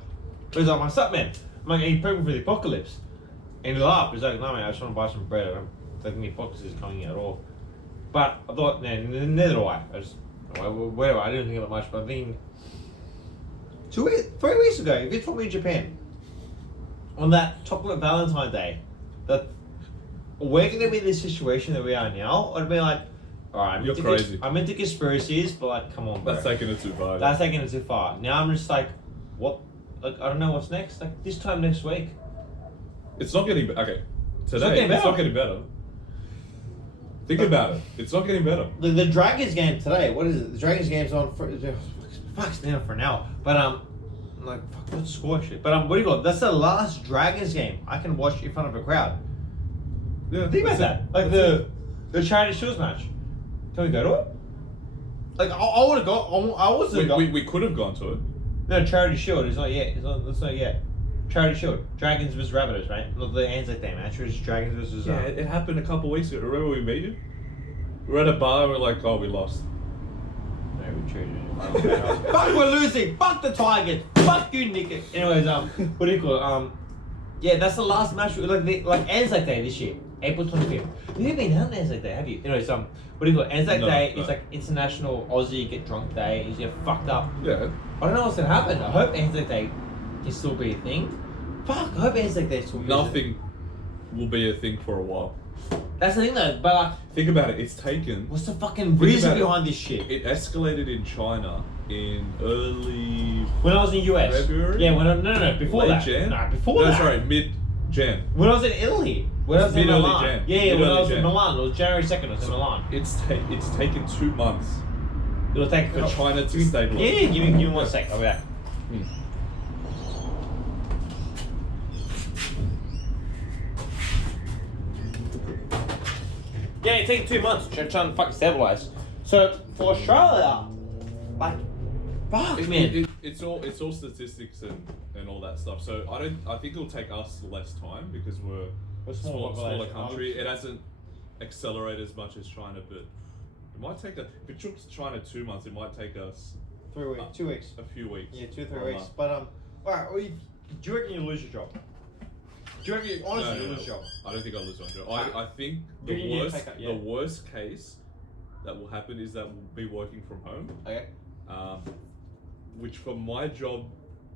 He's like, what's up, man? I'm like, are you prepping for the apocalypse? And he laughed. He's like, no, man, I just want to buy some bread. I don't think the apocalypse is coming at all. But I thought, nah, neither do I. Whatever, I didn't think of it much, but I think 3 weeks ago, if you told me in Japan, on that chocolate Valentine Day, that we're going to be in this situation that we are now, I'd be like, alright, You're crazy. I'm into conspiracies, but like, come on, bro. That's taking it too far. That's taking it too far. Now I'm just like, what? Like, I don't know what's next. Like, this time next week. It's not getting okay. Today, not getting it's not better. getting better. Think about it. It's not getting better. The Dragons game today, what is it? The Dragons game's on for, fuck's down for now. But, I'm like, fuck, what's the score shit? But, what do you call it? That's the last Dragons game I can watch in front of a crowd. Yeah, Think about that. Like, the Charity Shields match. Can we go to it? Like, I want to go. I was going to go. We could have gone to it. No, Charity Shield. It's not yet. It's not yet. Charity Shield. Dragons vs Rabbitohs, right? Not the Anzac Day match. It was Dragons versus. Yeah, it happened a couple weeks ago. Remember we beat you? We're at a bar. We're like, oh, we lost. No, we treated it. Fuck, we're losing. Fuck the Tigers. Fuck you, Nick. Anyways, what do you call it? Yeah, that's the last match. Like Anzac Day this year, April 25th. You haven't been down Anzac Day, have you? Anyways, what do you call it? Anzac No, Day no. is like International Aussie Get Drunk Day. You get fucked up. Yeah. I don't know what's gonna happen. I hope Anzac Day can still be a thing. Fuck, I hope Anzac Day still be Nothing will be a thing for a while. That's the thing though, but like, Think about it. It's taken. what's the fucking reason about it. behind this shit? It escalated in China in early When I was in the US. February? Yeah, no, before late that. Jan. No, before no, that. sorry, mid Jan. When I was in Italy. When I was in Mid-early Milan. Jan. Yeah, when I Mid-early was in Jan. Milan. It was January 2nd, I was in Milan. It's taken 2 months It'll take for China to stabilize. Yeah, give me 1 sec. I'll be back. Hmm. Yeah, it takes 2 months to try and fucking stabilize. So for Australia, like, fuck, man. It's all statistics and all that stuff. So I think it'll take us less time because we're We're a smaller smaller population. country. It hasn't accelerated as much as China, but it might take if it took China 2 months, it might take us 3 weeks, 2 weeks. a few weeks. Yeah, 2 or 3 or a weeks. month. But alright, do you reckon you lose your job? Do you reckon honestly No, you no, lose your job? I don't think I'll lose my job. I think You need to worst take that, yeah. the worst case that will happen is that we'll be working from home. Okay. Which for my job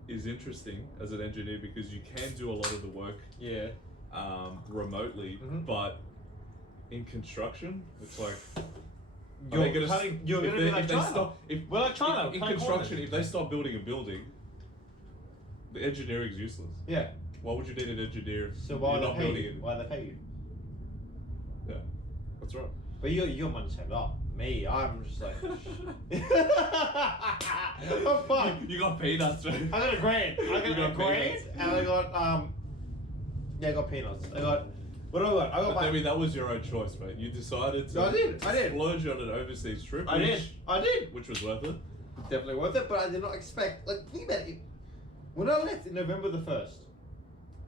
is interesting as an engineer because you can do a lot of the work Yeah. remotely, Mhm. but in construction, it's like You're are they gonna, cutting. You're if gonna they, be like if they China. stop, if, We're like China. in cutting construction, corners. if they stop building a building, the engineering's useless. Yeah. Why would you need an engineer? So why you're would not they pay building you? it? Why they pay you? Yeah, that's right. But your money saved up. Me, I'm just like. I'm fine. You got peanuts, right? I got a grand. I You got a got grand, peanuts. and I got yeah, I got peanuts. I got what do I got? I got But I my. mean, that was your own choice, mate. You decided to I did. splurge on an overseas trip. I did. Which was worth it. Definitely worth it, but I did not expect. Like, think about it. When I left in November the 1st,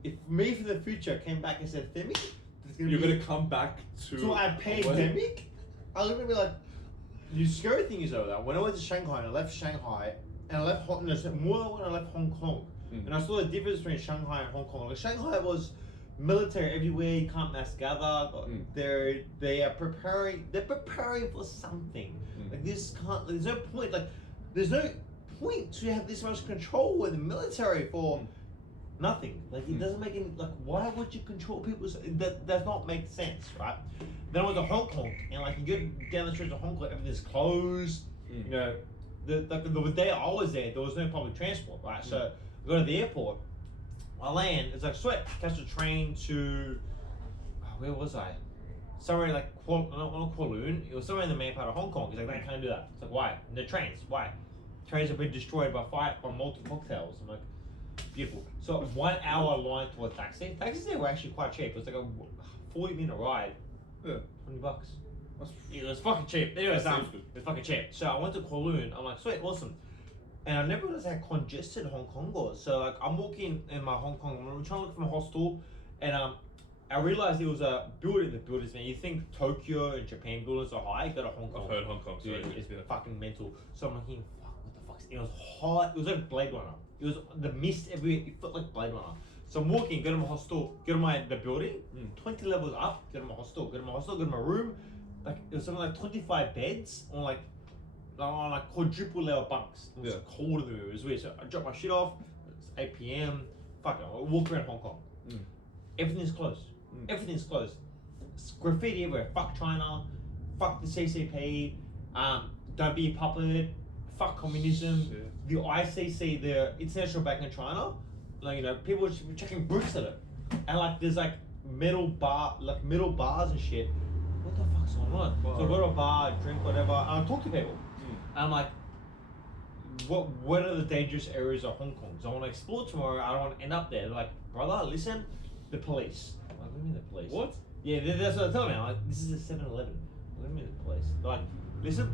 if me from the future came back and said, Femi, there's gonna You're be gonna come back to a a wedding? pandemic, I was gonna be like, the scary thing is though that when I went to Shanghai and I left Shanghai and I left Hong, no, so more than when I left Hong Kong, Mm. and I saw the difference between Shanghai and Hong Kong. Like Shanghai was military everywhere, you can't mass gather. Mm. They are preparing. They're preparing for something. Mm. Like this can't. There's no point. Like there's no point to have this much control in the military for. Mm. Nothing. Like it doesn't make any. Like why would you control people? That does not make sense, right? Then I went to Hong Kong, and like you go down the streets of Hong Kong, everything's closed. Mm. You know, the day I was there was no public transport, right? So I go to the airport, I land. It's like sweat. Catch a train to where was I? Somewhere like not Kowloon. It was somewhere in the main part of Hong Kong. He's like, they can't do that. It's like why? No trains. Why? Trains have been destroyed by fire by multiple cocktails. I'm like. Beautiful. So 1 hour line to a taxi. Taxis there were actually quite cheap. It was like a 40-minute ride. Yeah. $20. That's- It was fucking cheap. Anyways, That seems good. it was fucking cheap. So I went to Kowloon. I'm like, sweet, awesome. And I never realized how congested Hong Kong was. So like, I'm walking in my Hong Kong. I'm trying to look for my hostel, and I realized it was a building. The buildings, man. You think Tokyo and Japan buildings are high? Go to Hong Kong. I've heard Hong Kong's very Dude, good. it's Yeah. fucking mental. So I'm like, fuck, what the fuck's it was hot. It was like Blade Runner. It was the mist everywhere. It felt like Blade Runner. So I'm walking, go to my hostel, go to the building, 20 levels up, go to my hostel, go to my room. Like it was something like 25 beds on like quadruple level bunks. It was Yeah. cold in the room. It was weird. So I dropped my shit off. It's 8 p.m. Fuck it. I walk around Hong Kong. Mm. Everything's closed. Mm. Everything's closed. It's graffiti everywhere. Fuck China. Fuck the CCP. Don't be a puppet. Fuck communism. Shit. The ICC, the International Bank in China, like people should be chucking bricks at it, and like there's like metal bars and shit. What the fuck's going on? Wow. So I go to a bar, drink whatever, and I talk to people. And I'm like, what are the dangerous areas of Hong Kong? So I want to explore tomorrow. I don't want to end up there. They're like, brother, listen, the police. I'm like, what do you mean the police? What? Yeah, that's what I tell me. I'm like, this is a 7-Eleven. What do you mean the police? They're like, listen,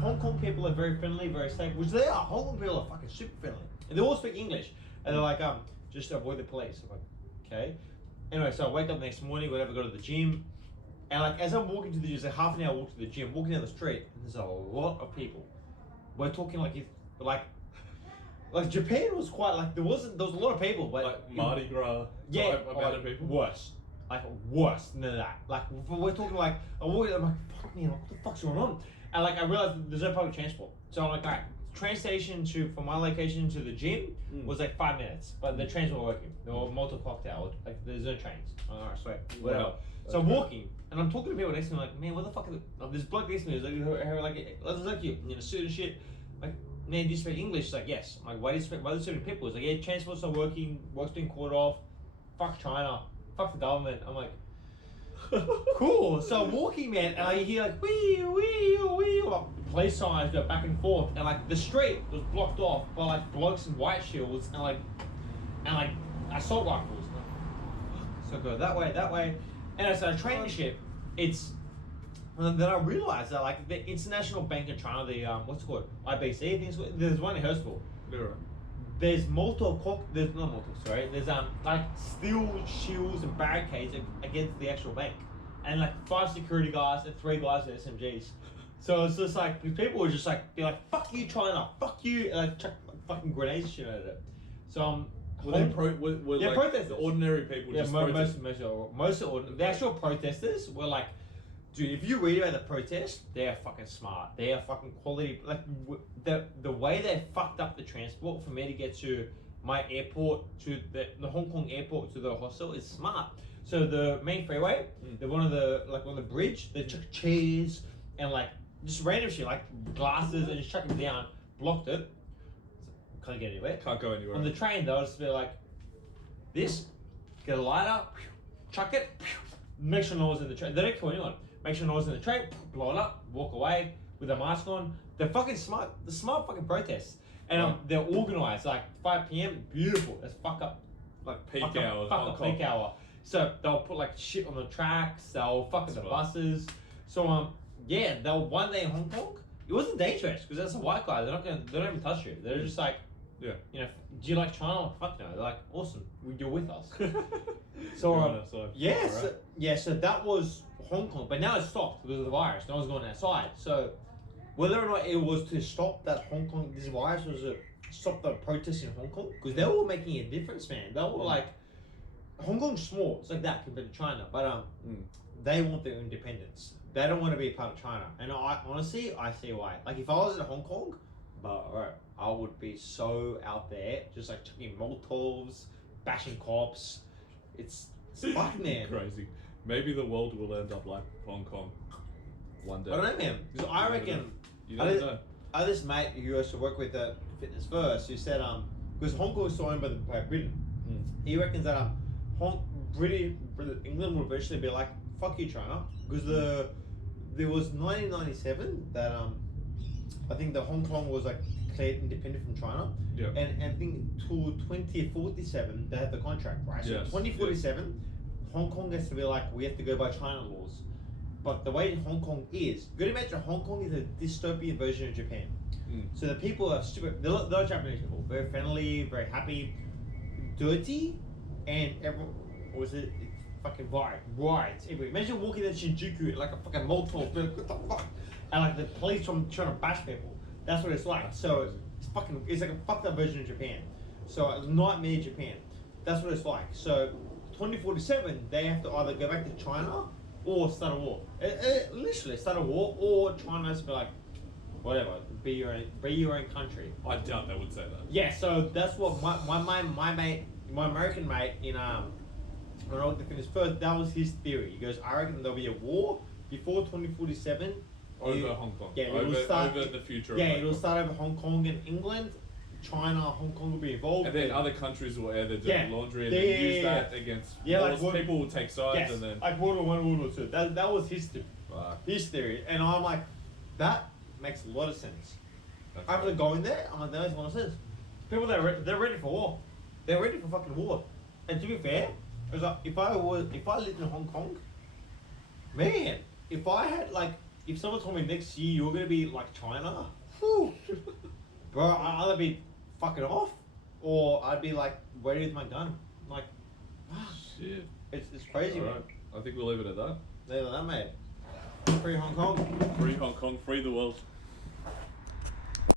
Hong Kong people are very friendly, very safe, which they are. Hong Kong people are fucking super friendly. And they all speak English. And they're like, just avoid the police. I'm like, okay. Anyway, so I wake up the next morning, whatever, go to the gym. And like as I'm walking to the gym, it's like half an hour walk to the gym, walking down the street, and there's a lot of people. We're talking like if like Japan was quite like there was a lot of people, but Like Mardi Gras yeah, type amount of people. worse. Like worse than that. Like we're talking like I'm like, fuck me, what the fuck's going on? And like I realized there's no public transport. So I'm like, alright, train station from my location to the gym was like 5 minutes. But the trains were working. There were multiple cocktails. Like there's no trains. Alright, sweet. Whatever. Wow. So I'm walking and I'm talking to people next to me like, man, what the fuck is it? This bloke next to me is like let's like you know, suit and shit. Like, man, do you speak English? He's like, yes. I'm like, why do you speak why are there so many people? He's like, yeah, transport's not working, work's being called off, fuck China. Fuck the government. I'm like, cool. So I'm walking, man, and I hear like wee wee wee, like police signs go back and forth, and like the street was blocked off by like blokes in white shields and like assault rifles. So I go that way, and as I train ship, and then I realized that like the International Bank of China, the what's it called, IBC, things. There's one in Hurstville. Right. There's there's not multiple, sorry. There's like steel shields and barricades against the actual bank, and like 5 security guards and 3 guys with SMGs. So it's just like people were just like be like, "Fuck you, China! Fuck you!" and like chuck like, fucking grenades and shit at it. So Were they yeah, like protesters. the ordinary people yeah, just most of the actual protesters were like, dude, if you read about the protest, they are fucking smart. They are fucking quality. Like the way they fucked up the transport for me to get to my airport to the Hong Kong airport to the hostel is smart. So the main freeway, one of the bridge, they took chairs and like just random shit like glasses and just chuck them down, blocked it. Can't get anywhere. Can't go anywhere. On the train, they'll just be like, this, get a lighter, chuck it, make sure no one's in the train. They don't kill anyone. Make sure no one's in the train, blow it up, walk away with a mask on. They're fucking smart. The smart fucking protests. And they're organised. Like 5 p.m, beautiful. Let's fuck up. Like peak fuck hours. Fuck up peak hour. So they'll put like shit on the tracks. They'll fuck up the buses. So yeah, they were one day in Hong Kong. It wasn't dangerous because that's a white guy. They don't even touch you. They're just like, Yeah. you know, do you like China? Fuck no. They're like, awesome. You're with us. So so that was Hong Kong, but now it's stopped because of the virus. No one's going outside. So whether or not it was to stop that Hong Kong, this virus was to stop the protests in Hong Kong, because they were making a difference, man. They were like, Hong Kong's small, it's like that compared to China, but they want their independence. They don't want to be a part of China, and I honestly see why. Like if I was in Hong Kong, I would be so out there, just like chucking Molotovs, bashing cops. It's fuck, man. Crazy. Maybe the world will end up like Hong Kong one day. I don't know, man. Because I reckon You don't know. I had this mate who used to work with Fitness First who said because Hong Kong is still owned by Britain. He reckons that England will eventually be like, fuck you, China, because there was 1997 that I think the Hong Kong was like declared independent from China. Yeah. And I think till 2047 they had the contract, right? So Yes, 2047, Hong Kong has to be like, we have to go by China laws. But the way Hong Kong is, you gotta imagine Hong Kong is a dystopian version of Japan. So the people are stupid. They're Japanese people, very friendly, very happy, dirty, and everyone, what was it? It's fucking riots everywhere. Imagine walking in Shinjuku like a fucking Molotov, what the fuck? And like the police trying to bash people. That's what it's like. So it's like a fucked up version of Japan. So a nightmare Japan. That's what it's like. So 2047, they have to either go back to China or start a war. Literally start a war, or China has to be like, whatever, be your own country. I doubt they would say that. Yeah, so that's what my mate, my American mate in when I worked at Fitness First, that was his theory. He goes, I reckon there'll be a war before 2047 Over Hong Kong. Yeah, over the future. Yeah, of Hong it'll Kong. start over Hong Kong and England. China, Hong Kong will be involved. And then other countries will air their dirty laundry and Yeah, then yeah, use yeah, that against like wars. People will take sides Yes, and then. like World War One, World War Two. That was his theory. Fuck. His theory, and I'm like, that makes a lot of sense. That's After right. going there, I'm like, that makes a lot of sense. People they're ready for war. They're ready for fucking war. And to be fair, it was like if I lived in Hong Kong, man, if someone told me next year you're gonna be like China, whew, bro, I'd either be fucking off or I'd be like ready with my gun. Like, Shit. it's crazy, All man. right. I think we'll leave it at that. Neither that, mate. Free Hong Kong. Free Hong Kong, free the world.